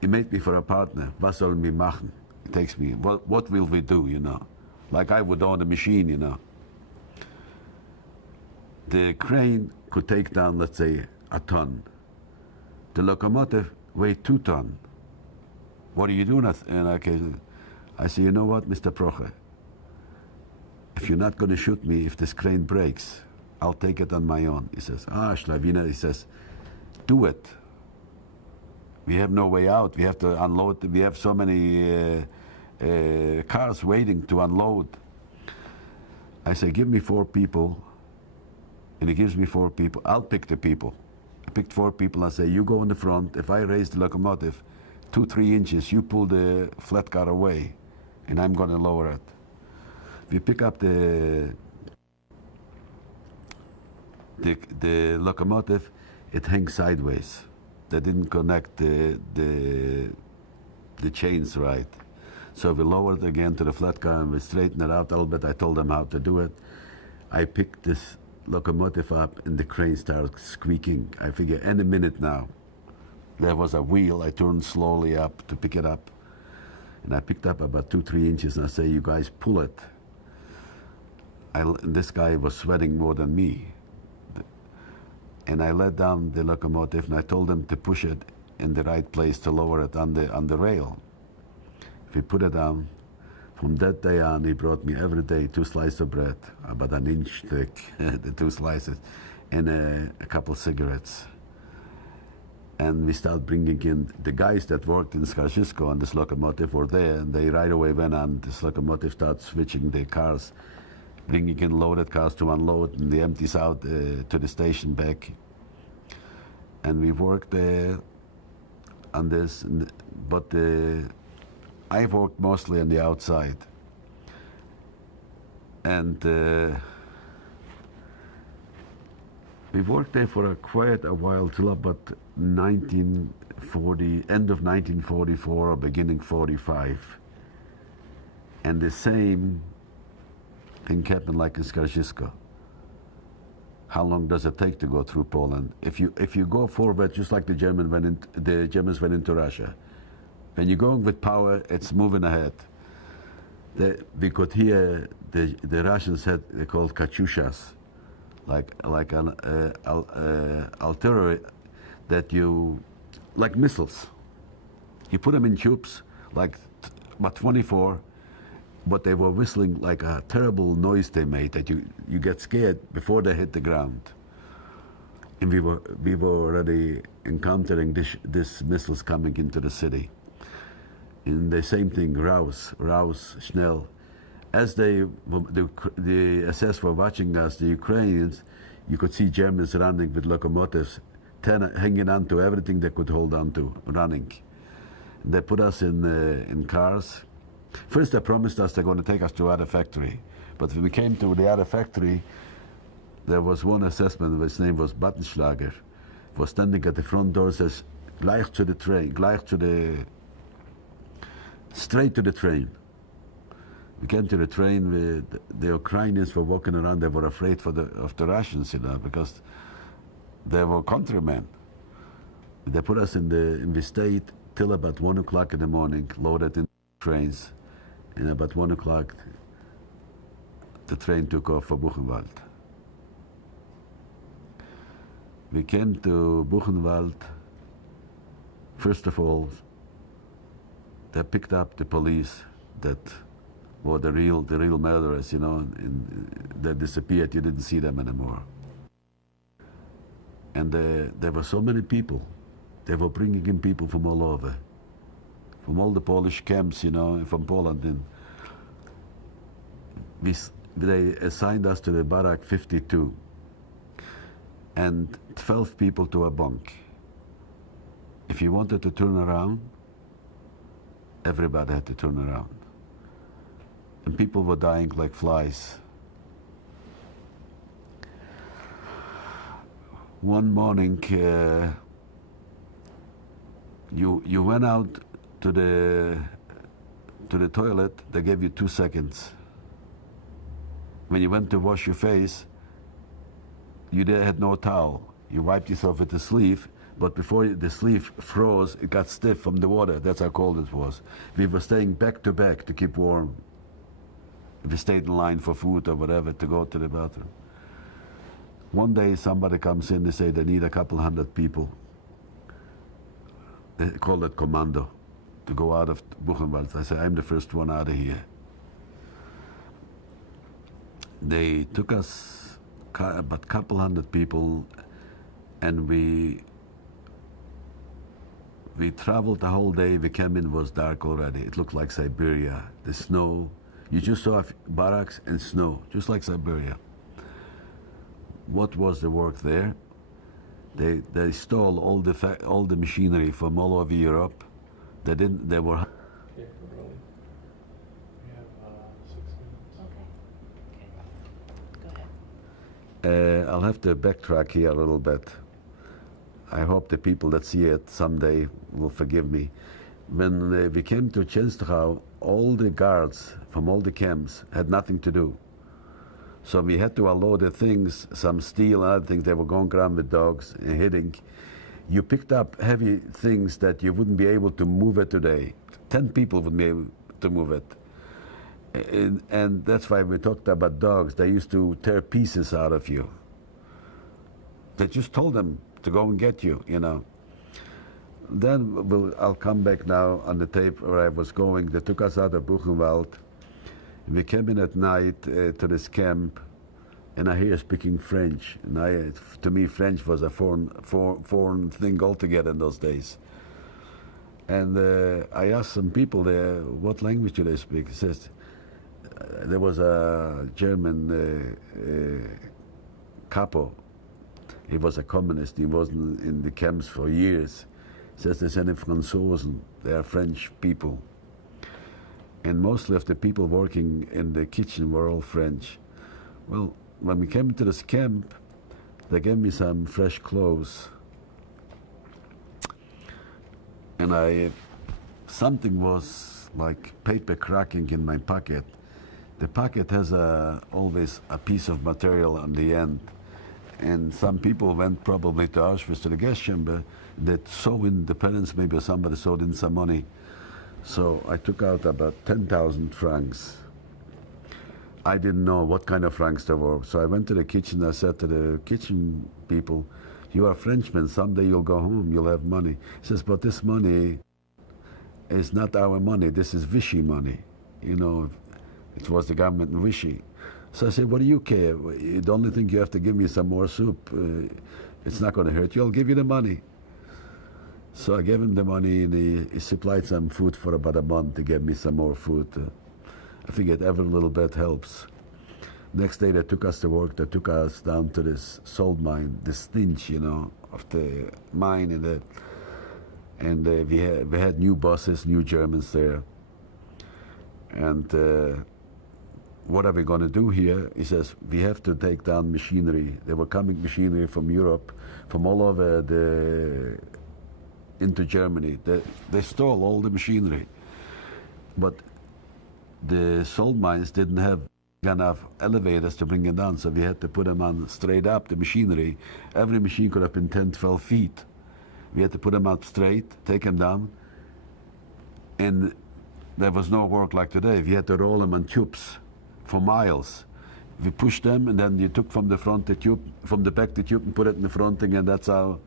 he made me for a partner. Was sollen wir machen? He takes me, what will we do, you know? Like I would own a machine, you know. The crane could take down, let's say, a ton. The locomotive weighed 2 tons. What are you doing? And I say, you know what, Mr. Proche? If you're not going to shoot me, if this crane breaks, I'll take it on my own. He says, Schlawiner, he says, do it. We have no way out. We have to unload. We have so many cars waiting to unload. I say, give me 4 people. And he gives me 4 people. I'll pick the people. I picked 4 people. I say, you go in the front. If I raise the locomotive 2-3 inches, you pull the flat car away, and I'm going to lower it. We pick up the locomotive. It hangs sideways. They didn't connect the chains right. So we lowered again to the flat car and we straightened it out a little bit. I told them how to do it. I picked this locomotive up and the crane started squeaking. I figure any minute now. There was a wheel. I turned slowly up to pick it up. And I picked up about 2-3 inches and I say, you guys pull it. And this guy was sweating more than me. And I let down the locomotive and I told them to push it in the right place to lower it on the rail. We put it down. From that day on, he brought me every day 2 slices of bread, about an inch thick, the 2 slices, and a couple cigarettes. And we started bringing in the guys that worked in Skaržisko on this locomotive were there, and they right away went on this locomotive, started switching the cars, bringing in loaded cars to unload, and the empties out to the station back. And we worked on this, but I worked mostly on the outside. And we worked there for quite a while, till about 1940, end of 1944 or beginning 45. And the same thing happened like in Skaržisko. How long does it take to go through Poland? If you go forward, just like the Germans went into Russia, when you're going with power, it's moving ahead. We could hear the Russians had, they called katyushas, like an artillery that like missiles. You put them in tubes, like about 24, but they were whistling like a terrible noise they made that you get scared before they hit the ground. And we were already encountering these missiles coming into the city. And the same thing, raus, schnell. As the SS were watching us, the Ukrainians, you could see Germans running with locomotives, hanging on to everything they could hold on to, running. And they put us in cars. First, they promised us they're going to take us to other factory. But when we came to the other factory, there was one assessment, his name was Buttenschlager, was standing at the front door, says, gleich to the train, straight to the train. We came to the train, the Ukrainians were walking around, they were afraid of the Russians, because they were countrymen. They put us we stayed till about 1 o'clock in the morning, loaded in trains, and about 1 o'clock, the train took off for Buchenwald. We came to Buchenwald. First of all, they picked up the police that were the real murderers, and they disappeared. You didn't see them anymore. And there were so many people. They were bringing in people from all over, from all the Polish camps, from Poland. And they assigned us to the barrack 52, and 12 people to a bunk. If you wanted to turn around, everybody had to turn around. And people were dying like flies. One morning, you went out to the toilet, they gave you 2 seconds. When you went to wash your face, you had no towel. You wiped yourself with the sleeve, but before the sleeve froze, it got stiff from the water. That's how cold it was. We were staying back to back to keep warm. We stayed in line for food or whatever to go to the bathroom. One day somebody comes in, they say they need a couple hundred people. They call it commando, to go out of Buchenwald. I say, I'm the first one out of here. They took us about a couple hundred people, and we traveled the whole day. We came in, it was dark already. It looked like Siberia. The snow, you just saw barracks and snow, just like Siberia. What was the work there? They stole all the machinery from all over Europe. They didn't. They were. Okay, we're rolling. We have 6 minutes. Okay. Go ahead. I'll have to backtrack here a little bit. I hope the people that see it someday will forgive me. When we came to Chenstochau, all the guards from all the camps had nothing to do. So we had to unload the things, some steel and other things. They were going around with dogs and hitting. You picked up heavy things that you wouldn't be able to move it today. 10 people would be able to move it. And that's why we talked about dogs. They used to tear pieces out of you. They just told them to go and get you, you know. Then I'll come back now on the tape where I was going. They took us out of Buchenwald. We came in at night to this camp, and I hear speaking French. And to me, French was a foreign thing altogether in those days. And I asked some people there, what language do they speak? He says, there was a German capo. He was a communist. He wasn't in the camps for years. He says, there's any Franzosen. They are French people. And mostly of the people working in the kitchen were all French. Well, when we came to this camp, they gave me some fresh clothes. And something was like paper cracking in my pocket. The pocket has always a piece of material on the end. And some people went probably to Auschwitz, to the gas chamber, that sewed in the parents, maybe somebody sewed in some money. So I took out about 10,000 francs. I didn't know what kind of francs there were. So I went to the kitchen. I said to the kitchen people, you are Frenchmen. Someday you'll go home. You'll have money. He says, but this money is not our money. This is Vichy money. You know, it was the government in Vichy. So I said, what do you care? The only thing you have to give me some more soup. It's not going to hurt you. I'll give you the money. So I gave him the money, and he supplied some food for about a month to get me some more food. I figured every little bit helps. Next day they took us to work. They took us down to this salt mine, the stench, you know, of the mine, and we had new bosses, new Germans there. And what are we going to do here? He says, we have to take down machinery. They were coming machinery from Europe, from all over into Germany. They stole all the machinery. But the salt mines didn't have enough elevators to bring it down, so we had to put them on straight up, the machinery. Every machine could have been 10, 12 feet. We had to put them up straight, take them down, and there was no work like today. We had to roll them on tubes for miles. We pushed them, and then you took from the front the tube, from the back the tube, and put it in the front, and that's how.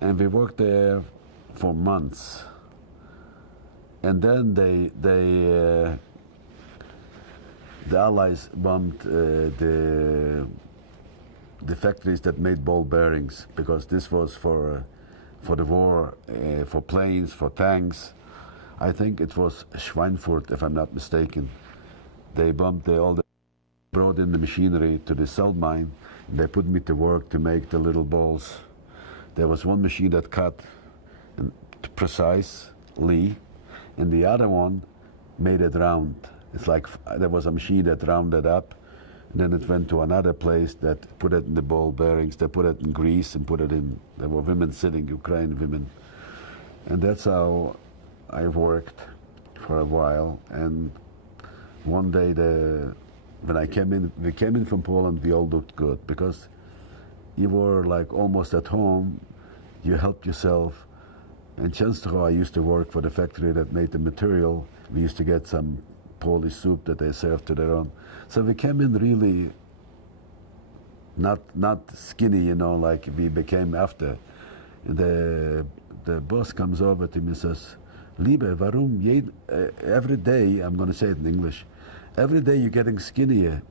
And we worked there for months. And then the Allies bombed the factories that made ball bearings, because this was for the war, for planes, for tanks. I think it was Schweinfurt, if I'm not mistaken. They bombed brought in the machinery to the salt mine. And they put me to work to make the little balls. There was one machine that cut precisely, and the other one made it round. It's like there was a machine that rounded up, and then it went to another place that put it in the ball bearings. They put it in grease and put it in. There were women sitting, Ukrainian women. And that's how I worked for a while. And one day when we came in from Poland, we all looked good, because you were like almost at home, you helped yourself. In Częstochowa, I used to work for the factory that made the material. We used to get some Polish soup that they served to their own. So we came in really not skinny, you know, like we became after. The boss comes over to me and says, Liber, warum every day, I'm going to say it in English, every day you're getting skinnier.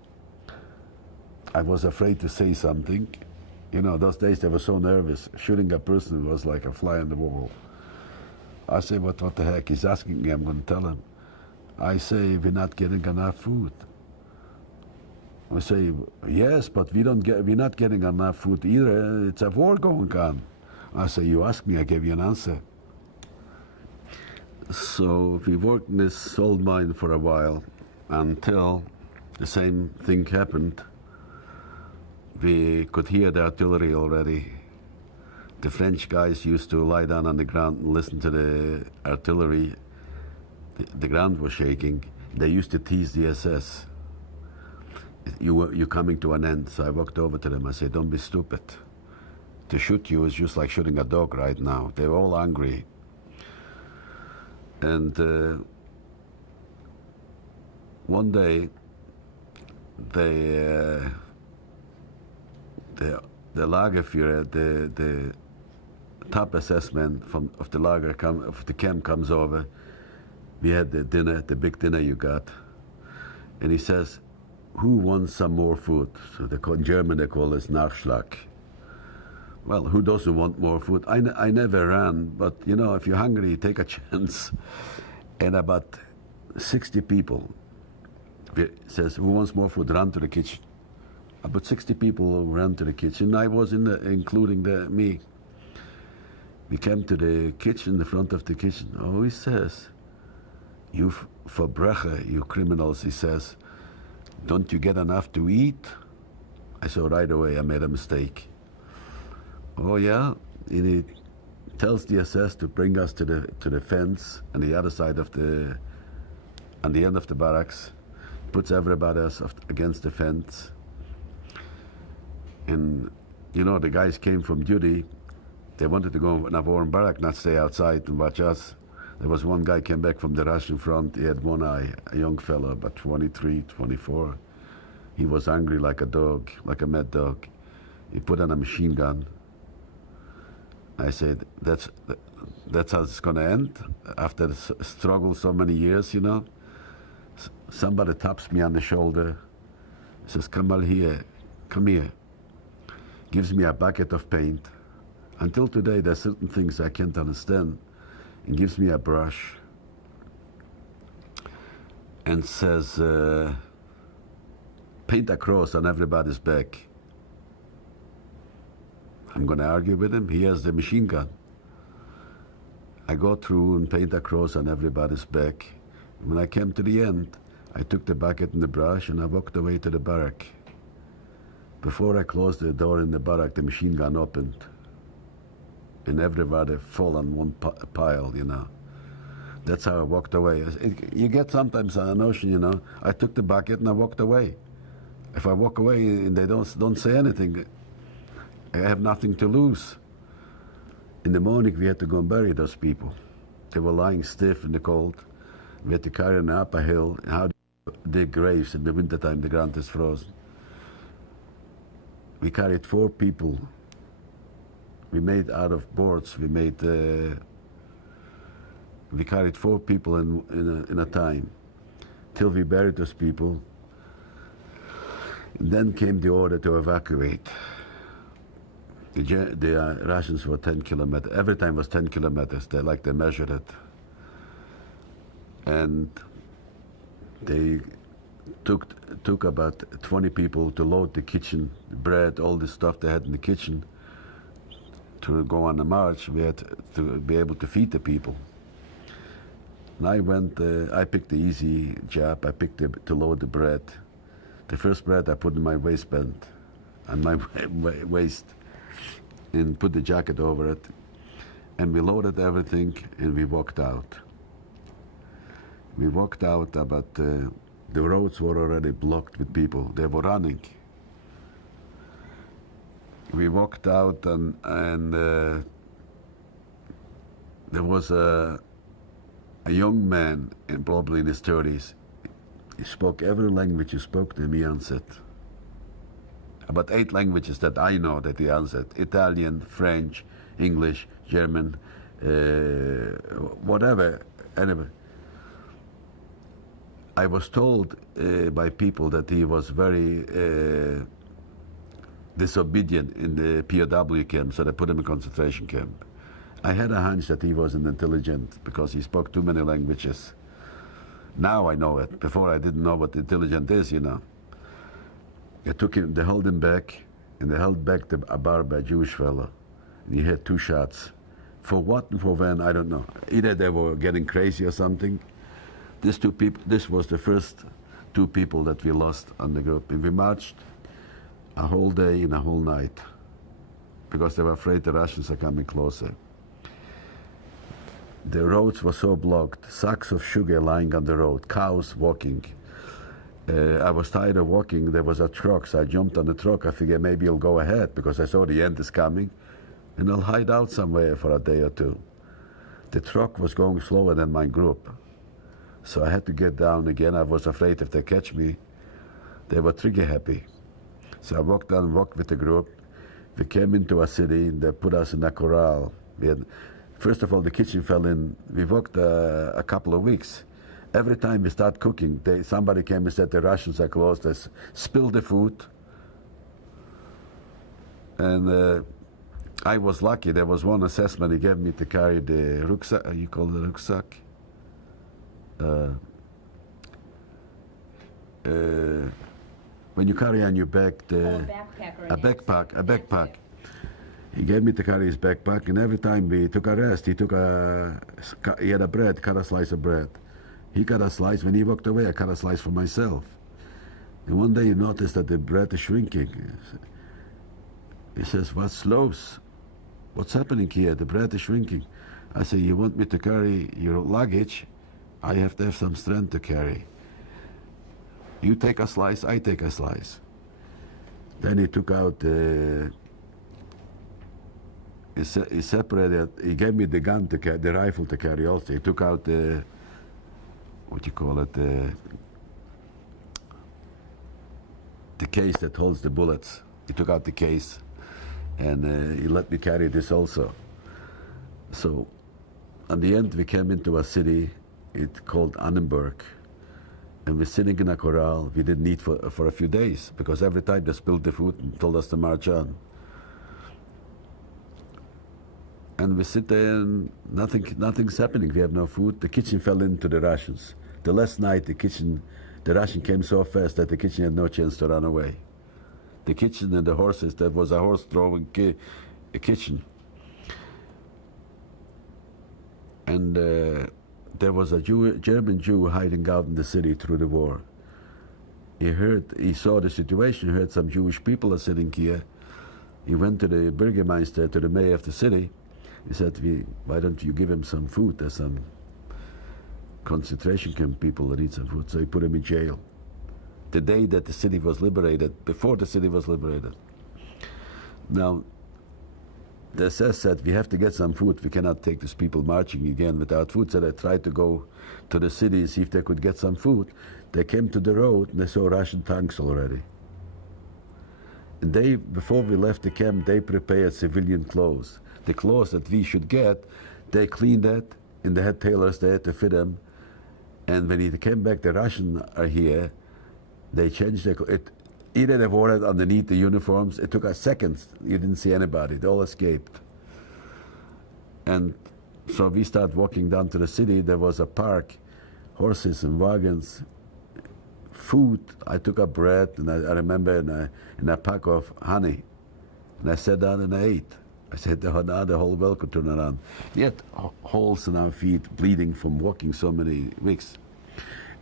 I was afraid to say something. You know, those days they were so nervous. Shooting a person was like a fly on the wall. I say, what the heck? He's asking me, I'm going to tell him. I say, we're not getting enough food. I say, yes, but we're not getting enough food either. It's a war going on. I say, you ask me, I gave you an answer. So we worked in this salt mine for a while until the same thing happened. We could hear the artillery already. The French guys used to lie down on the ground and listen to the artillery. The ground was shaking. They used to tease the SS. You're coming to an end. So I walked over to them. I said, don't be stupid. To shoot you is just like shooting a dog right now. They're all angry. And one day, the Lagerführer, the top assessment of the lager of the camp comes over. We had the dinner, the big dinner you got, and he says, "Who wants some more food?" So in German they call this Nachschlag. Well, who doesn't want more food? I never ran, but you know, if you're hungry, take a chance. And about 60 people says, "Who wants more food?" Run to the kitchen. About 60 people ran to the kitchen. I was including me. We came to the kitchen, the front of the kitchen. Oh, he says, "You Verbrecher, you criminals," he says, "don't you get enough to eat?" I saw right away I made a mistake. Oh yeah, and he tells the SS to bring us to the fence on the other side of on the end of the barracks, puts everybody else against the fence. And you know, the guys came from duty. They wanted to go in a warm barrack, not stay outside and watch us. There was one guy came back from the Russian front. He had one eye, a young fellow, about 23, 24. He was angry like a dog, like a mad dog. He put on a machine gun. I said, that's how it's going to end after the struggle so many years, you know. Somebody taps me on the shoulder, says, come here. Gives me a bucket of paint. Until today, there's certain things I can't understand. And gives me a brush and says, paint a cross on everybody's back. I'm going to argue with him. He has the machine gun. I go through and paint a cross on everybody's back. When I came to the end, I took the bucket and the brush and I walked away to the barrack. Before I closed the door in the barrack, the machine gun opened. And everybody fall on one pile, you know. That's how I walked away. You get sometimes a notion, you know, I took the bucket and I walked away. If I walk away and they don't say anything, I have nothing to lose. In the morning, we had to go and bury those people. They were lying stiff in the cold. We had to carry them up a hill. How do you dig graves in the wintertime? The ground is frozen. We carried 4 people. We made out of boards. We carried 4 people in a time, till we buried those people. And then came the order to evacuate. The Russians were 10 kilometers. Every time was 10 kilometers. They measured it. And they took about 20 people to load the kitchen, bread, all the stuff they had in the kitchen. To go on a march, we had to be able to feed the people. And I picked the easy job. I picked to load the bread. The first bread I put in my waistband, on my waist, and put the jacket over it. And we loaded everything and we walked out. We walked out, but the roads were already blocked with people. They were running. we walked out and there was a young man, probably in his 30s. He spoke every language you spoke to him, he answered. About 8 languages that I know that he answered. Italian, French, English, German, whatever. Anyway, I was told by people that he was very disobedient in the POW camp, so they put him in concentration camp. I had a hunch that he wasn't intelligent because he spoke too many languages. Now I know it. Before I didn't know what intelligent is, you know. They took him, they held him back, and they held back a barber, a Jewish fellow. And he had 2 shots. For what and for when, I don't know. Either they were getting crazy or something. These 2 people, this was the first 2 people that we lost on the group. And we marched a whole day and a whole night because they were afraid the Russians are coming closer. The roads were so blocked, sacks of sugar lying on the road, cows walking. I was tired of walking. There was a truck, so I jumped on the truck. I figured maybe it'll go ahead because I saw the end is coming, and I'll hide out somewhere for a day or 2. The truck was going slower than my group, so I had to get down again. I was afraid if they catch me, they were trigger happy. So I walked down, walked with the group. We came into a city. They put us in a corral. First of all, the kitchen fell in. We walked a couple of weeks. Every time we start cooking, somebody came and said the Russians are close. They spilled the food. And I was lucky. There was one assessment he gave me to carry the rucksack. You call it a rucksack? When you carry on your back, a backpack. He gave me to carry his backpack, and every time we took a rest, he had a bread, cut a slice of bread. He cut a slice. When he walked away, I cut a slice for myself. And one day he noticed that the bread is shrinking. He says, "What's loose? What's happening here? The bread is shrinking." I said, "You want me to carry your luggage? I have to have some strength to carry. You take a slice, I take a slice." Then he took out he separated, he gave me the gun to carry, the rifle to carry also. He took out the, what you call it, the case that holds the bullets. He took out the case, and he let me carry this also. So, at the end, we came into a city, it's called Annenberg, and we're sitting in a corral. We didn't eat for a few days, because every time they spilled the food and told us to march on. And we sit there and nothing's happening. We have no food. The kitchen fell into the Russians. The last night, the Russian came so fast that the kitchen had no chance to run away. The kitchen and the horses, there was a horse throwing a kitchen. And there was a German Jew hiding out in the city through the war. He saw the situation, heard some Jewish people are sitting here. He went to the Bürgermeister, to the mayor of the city. He said, "Why don't you give him some food? There's some concentration camp people that need some food." So he put him in jail. The day that the city was liberated, before the city was liberated. Now, the SS said, "We have to get some food. We cannot take these people marching again without food." So they tried to go to the city and see if they could get some food. They came to the road and they saw Russian tanks already. And before we left the camp, they prepared civilian clothes. The clothes that we should get, they cleaned that, and they had tailors there to fit them. And when he came back, the Russians are here, they changed it. Either they wore it underneath the uniforms. It took a second. You didn't see anybody. They all escaped. And so we started walking down to the city. There was a park, horses and wagons, food. I took a bread, and I remember in a pack of honey. And I sat down and I ate. I said, now the whole world could turn around. We had holes in our feet, bleeding from walking so many weeks.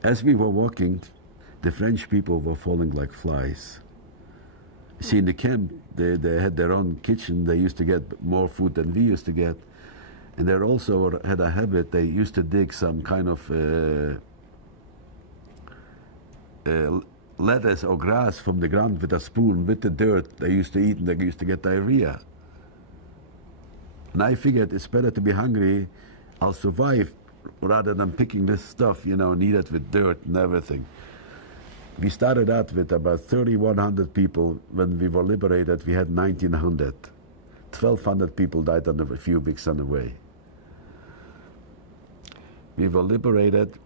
As we were walking, the French people were falling like flies. You see, in the camp, they had their own kitchen. They used to get more food than we used to get. And they also had a habit. They used to dig some kind of lettuce or grass from the ground with a spoon, with the dirt they used to eat, and they used to get diarrhea. And I figured it's better to be hungry, I'll survive, rather than picking this stuff, kneaded with dirt and everything. We started out with about 3,100 people. When we were liberated, we had 1,900. 1,200 people died on a few weeks on the way. We were liberated.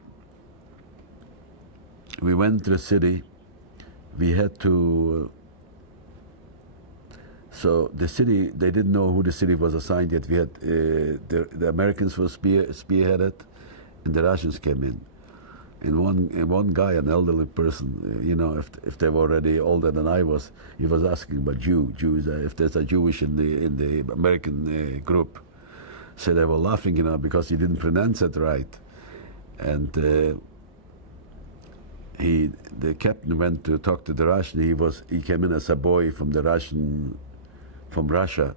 We went to the city. We had to. So the city, they didn't know who the city was assigned yet. We had the Americans were spearheaded, and the Russians came in. And one guy, an elderly person, if they were already older than I was, he was asking about Jews, if there's a Jewish in the American group. So they were laughing, because he didn't pronounce it right. And the captain went to talk to the Russian. He came in as a boy from Russia,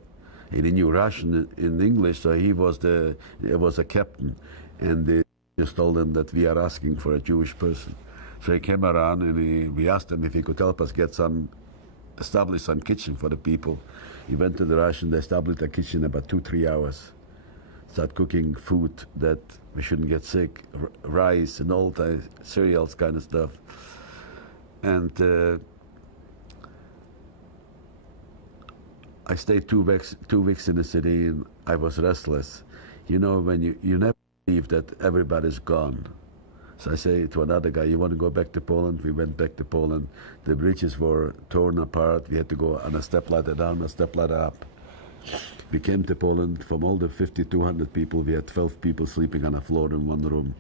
and he knew Russian in English, so he was a captain, and they just told him that we are asking for a Jewish person. So he came around and we asked him if he could help us establish some kitchen for the people. He went to the Russian, they established a kitchen in about 2-3 hours. Start cooking food that we shouldn't get sick, rice and all the cereals kind of stuff. And I stayed 2 weeks in the city, and I was restless. When you never believe that everybody's gone. So I say to another guy, you want to go back to Poland? We went back to Poland. The bridges were torn apart. We had to go on a stepladder down, a stepladder up. We came to Poland. From all the 5,200 people, we had 12 people sleeping on a floor in one room.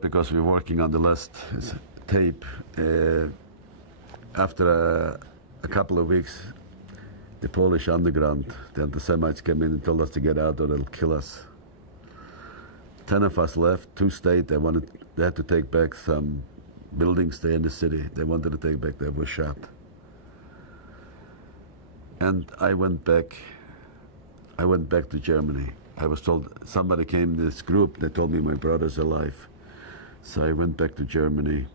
Because we were working on the last tape. After a couple of weeks, the Polish underground, the anti-Semites came in and told us to get out or they'll kill us. 10 of us left, 2 stayed. They had to take back some buildings there in the city. They wanted to take back, they were shot. And I went back to Germany. I was told, somebody came in this group, they told me my brother's alive. So I went back to Germany.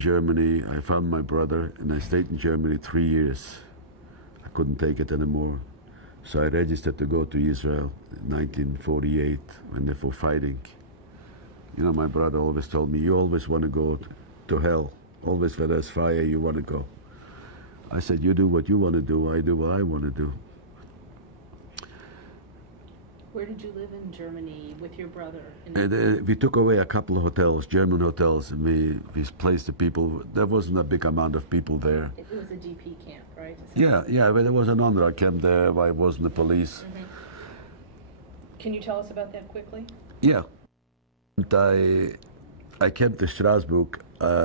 I found my brother, and I stayed in Germany 3 years. I couldn't take it anymore. So I registered to go to Israel in 1948 when they were fighting. My brother always told me, you always want to go to hell. Always where there's fire, you want to go. I said, you do what you want to do, I do what I want to do. Where did you live in Germany with your brother? We took away a couple of hotels, German hotels, and we placed the people. There wasn't a big amount of people there. It was a DP camp, right? Yeah, but there was an UNRWA camp there. I wasn't the police. Mm-hmm. Can you tell us about that quickly? Yeah. And I came to Strasbourg,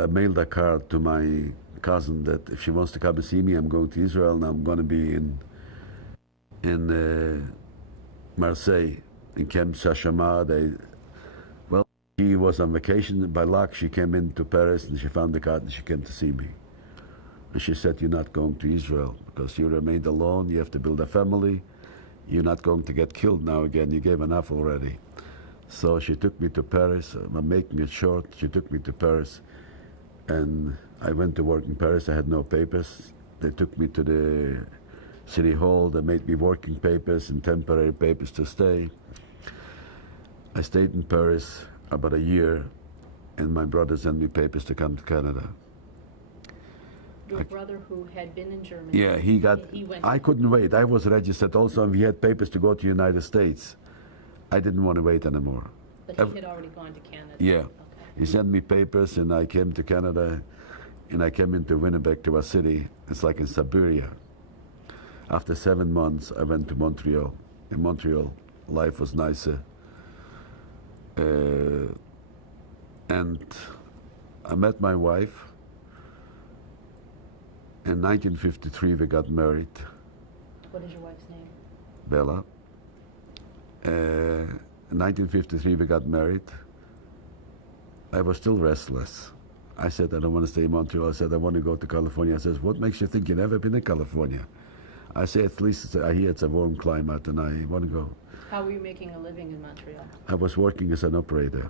mailed a card to my cousin that if she wants to come and see me, I'm going to Israel, and I'm going to be in Marseille, in Camp Shashama. She was on vacation. By luck, she came into Paris and she found the card and she came to see me. And she said, you're not going to Israel because you remained alone. You have to build a family. You're not going to get killed now again. You gave enough already. So she took me to Paris. I'm making it short. She took me to Paris. And I went to work in Paris. I had no papers. They took me to the City Hall. They made me working papers and temporary papers to stay. I stayed in Paris about a year, and my brother sent me papers to come to Canada. Your brother who had been in Germany? Yeah, he went. I couldn't wait. I was registered also, and we had papers to go to the United States. I didn't want to wait anymore. But he had already gone to Canada? Yeah. Okay. He sent me papers, and I came to Canada, and I came into Winnipeg to a city. It's like in Siberia. After 7 months, I went to Montreal. In Montreal, life was nicer. And I met my wife. In 1953, we got married. What is your wife's name? Bella. In 1953, we got married. I was still restless. I said, I don't want to stay in Montreal. I said, I want to go to California. I says, what makes you think you've never been in California? I say, at least I hear it's a warm climate and I want to go. How were you making a living in Montreal? I was working as an operator.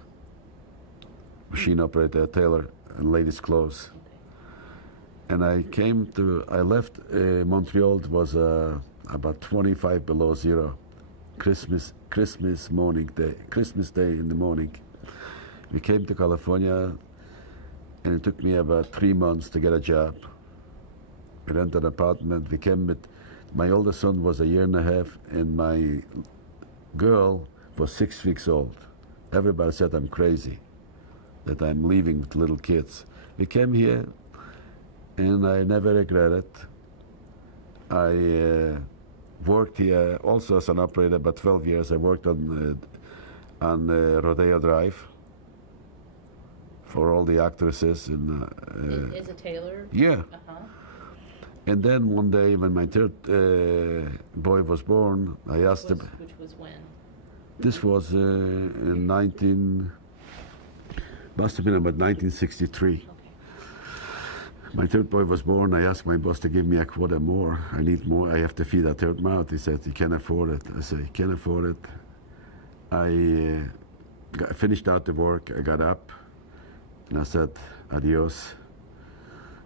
machine operator, tailor, and ladies' clothes. Okay. And I left Montreal. It was about 25 below zero. Christmas Day in the morning. We came to California, and it took me about 3 months to get a job. We rented an apartment. We came with, my oldest son was a year and a half, and my girl was 6 weeks old. Everybody said I'm crazy, that I'm leaving with little kids. We came here, and I never regret it. I worked here also as an operator about 12 years. I worked on Rodeo Drive for all the actresses. As a tailor? Yeah. Uh-huh. And then one day when my third boy was born, I asked him. Which was when? This was in must have been about 1963. Okay. My third boy was born. I asked my boss to give me a quarter more. I need more. I have to feed a third mouth. He said, you can't afford it. I said, you can't afford it. I finished out the work. I got up and I said, adios.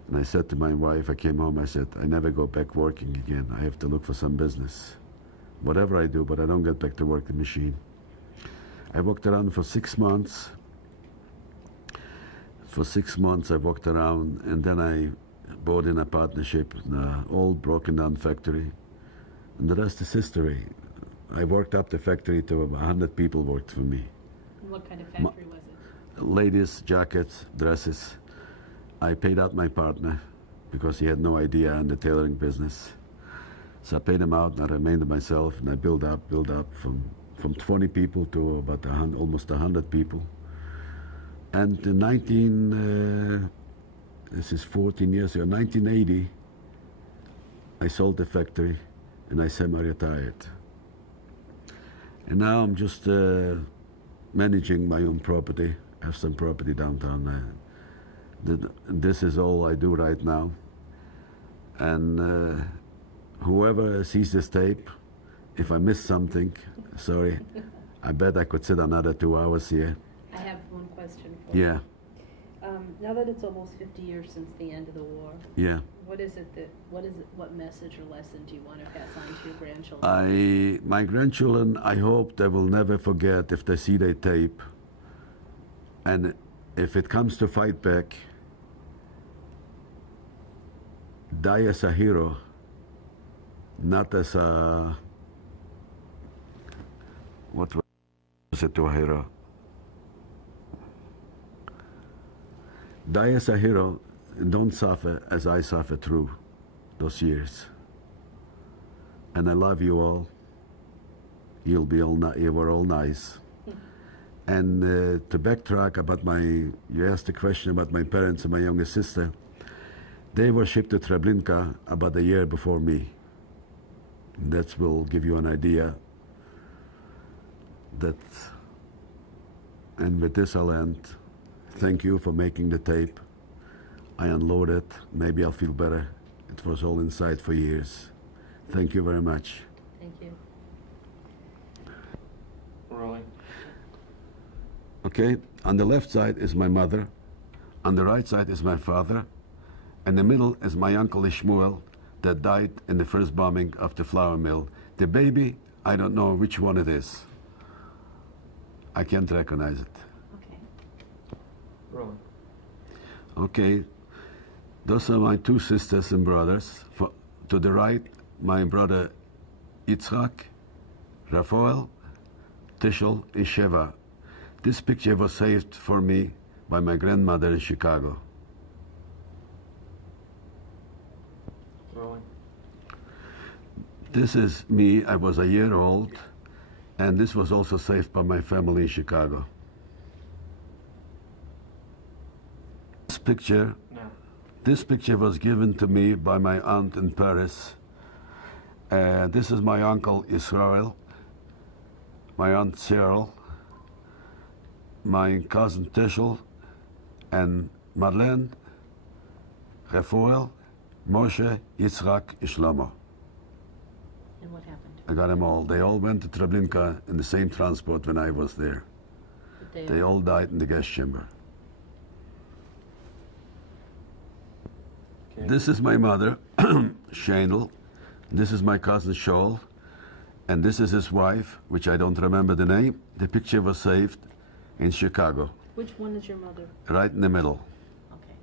And I said to my wife, I came home, I said, I never go back working again. I have to look for some business. Whatever I do, but I don't get back to work the machine. I walked around for 6 months. For 6 months I walked around, and then I bought in a partnership in an old broken down factory. And the rest is history. I worked up the factory to about 100 people worked for me. And what kind of factory was it? Ladies, jackets, dresses. I paid out my partner because he had no idea in the tailoring business. So I paid him out and I remained myself, and I built up from 20 people to about almost 100 people. And in this is 14 years ago, 1980, I sold the factory and I semi-retired. And now I'm just managing my own property. I have some property downtown. This is all I do right now. And whoever sees this tape, if I miss something, sorry, I bet I could sit another 2 hours here. I have one question for you. Yeah, Now that it's almost 50 years since the end of the war, yeah. what message or lesson do you want to pass on to your grandchildren? My grandchildren, I hope they will never forget if they see the tape. And if it comes to fight back, die as a hero, not as a, what was it to a hero? Die as a hero, and don't suffer as I suffered through those years. And I love you all. You were all nice. And to backtrack about you asked a question about my parents and my younger sister. They were shipped to Treblinka about a year before me. And that will give you an idea and with this I'll end. Thank you for making the tape. I unloaded. Maybe I'll feel better. It was all inside for years. Thank you very much. Thank you. Rolling. Okay, on the left side is my mother, on the right side is my father, and the middle is my uncle Ishmael that died in the first bombing of the flour mill. The baby, I don't know which one it is. I can't recognize it. Okay. Rolling. Okay, those are my two sisters and brothers. To the right, my brother Yitzhak, Raphael, Tishel, and Sheva. This picture was saved for me by my grandmother in Chicago. Rolling. This is me. I was a year old, and this was also saved by my family in Chicago. No. This picture was given to me by my aunt in Paris. This is my uncle Israel, my aunt Cheryl, my cousin Tishel, and Marlene, Raphael, Moshe, Yitzhak, Shlomo. And what happened? I got them all. They all went to Treblinka in the same transport when I was there. Did They all died in the gas chamber. This is my mother, Shanel. This is my cousin Shoal. And this is his wife, which I don't remember the name. The picture was saved in Chicago, Which one is your mother? right in the middle. Okay.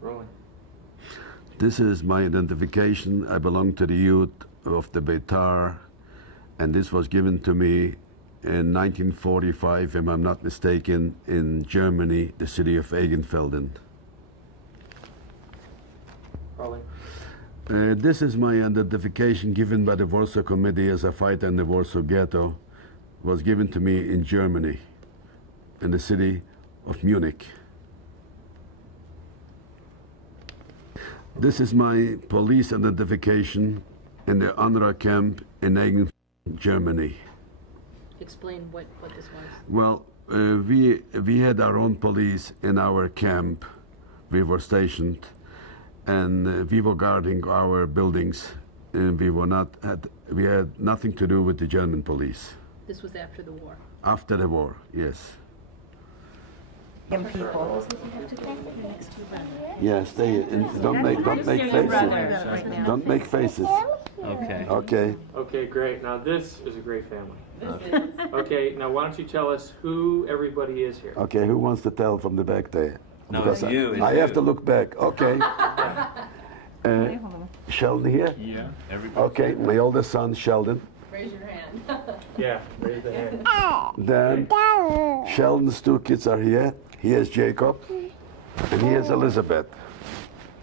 Rolling. This is my identification. I belong to the youth of the Beitar, and this was given to me in 1945, if I'm not mistaken, in Germany, the city of Egenfelden. Rolling. This is my identification given by the Warsaw Committee as a fighter in the Warsaw Ghetto. Was given to me in Germany, in the city of Munich. This is my police identification in the UNRWA camp in Egenfelden, Germany. Explain what this was. Well, we had our own police in our camp. We were stationed, and we were guarding our buildings, and we had nothing to do with the German police. This was after the war. After the war, yes. People. Yeah, stay and don't make faces. Don't make faces. Okay. Okay. Okay, great. Now this is a great family. Okay, now why don't you tell us who everybody is here? Okay, who wants to tell from the back there? No, Because it's you, it's I have you. to look back. Okay. Sheldon here? Yeah, everybody. Okay, my oldest son, Sheldon. Raise your hand. Yeah, raise the hand. Then Sheldon's two kids are here. Here's Jacob, and here's Elizabeth.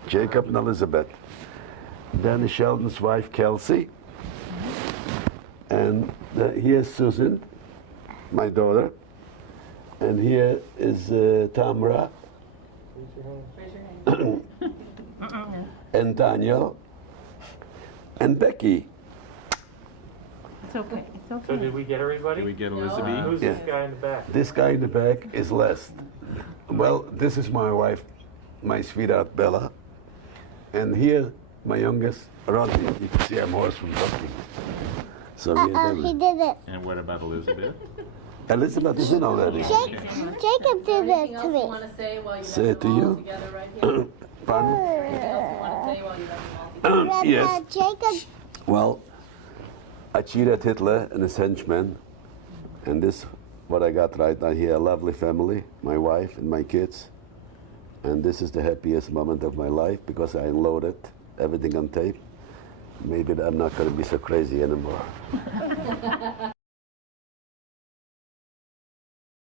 Jacob and Elizabeth. Then Sheldon's wife, Kelsey. And here's Susan, my daughter. And here is Tamra Raise your hand. Raise your hand. and Daniel and Becky. It's okay. It's okay. So did we get everybody? Did we get No. Elizabeth? Who's Yeah. this guy in the back? This guy in the back is Les. Well, this is my wife, my sweetheart Bella. And here, my youngest, Rodney. You can see I'm hoarse from talking. So here's He Emily. did it. And what about Elizabeth? Elizabeth is in already. Jacob did Anything it else to you me. want to say while you Say have it them to all you. together right here? Pardon? Anything else you want to say while you have them all together? Yes. Jacob, Well, I cheated Hitler and his henchmen. And this, what I got right now here, a lovely family, my wife and my kids. And this is the happiest moment of my life because I unloaded everything on tape. Maybe I'm not going to be so crazy anymore.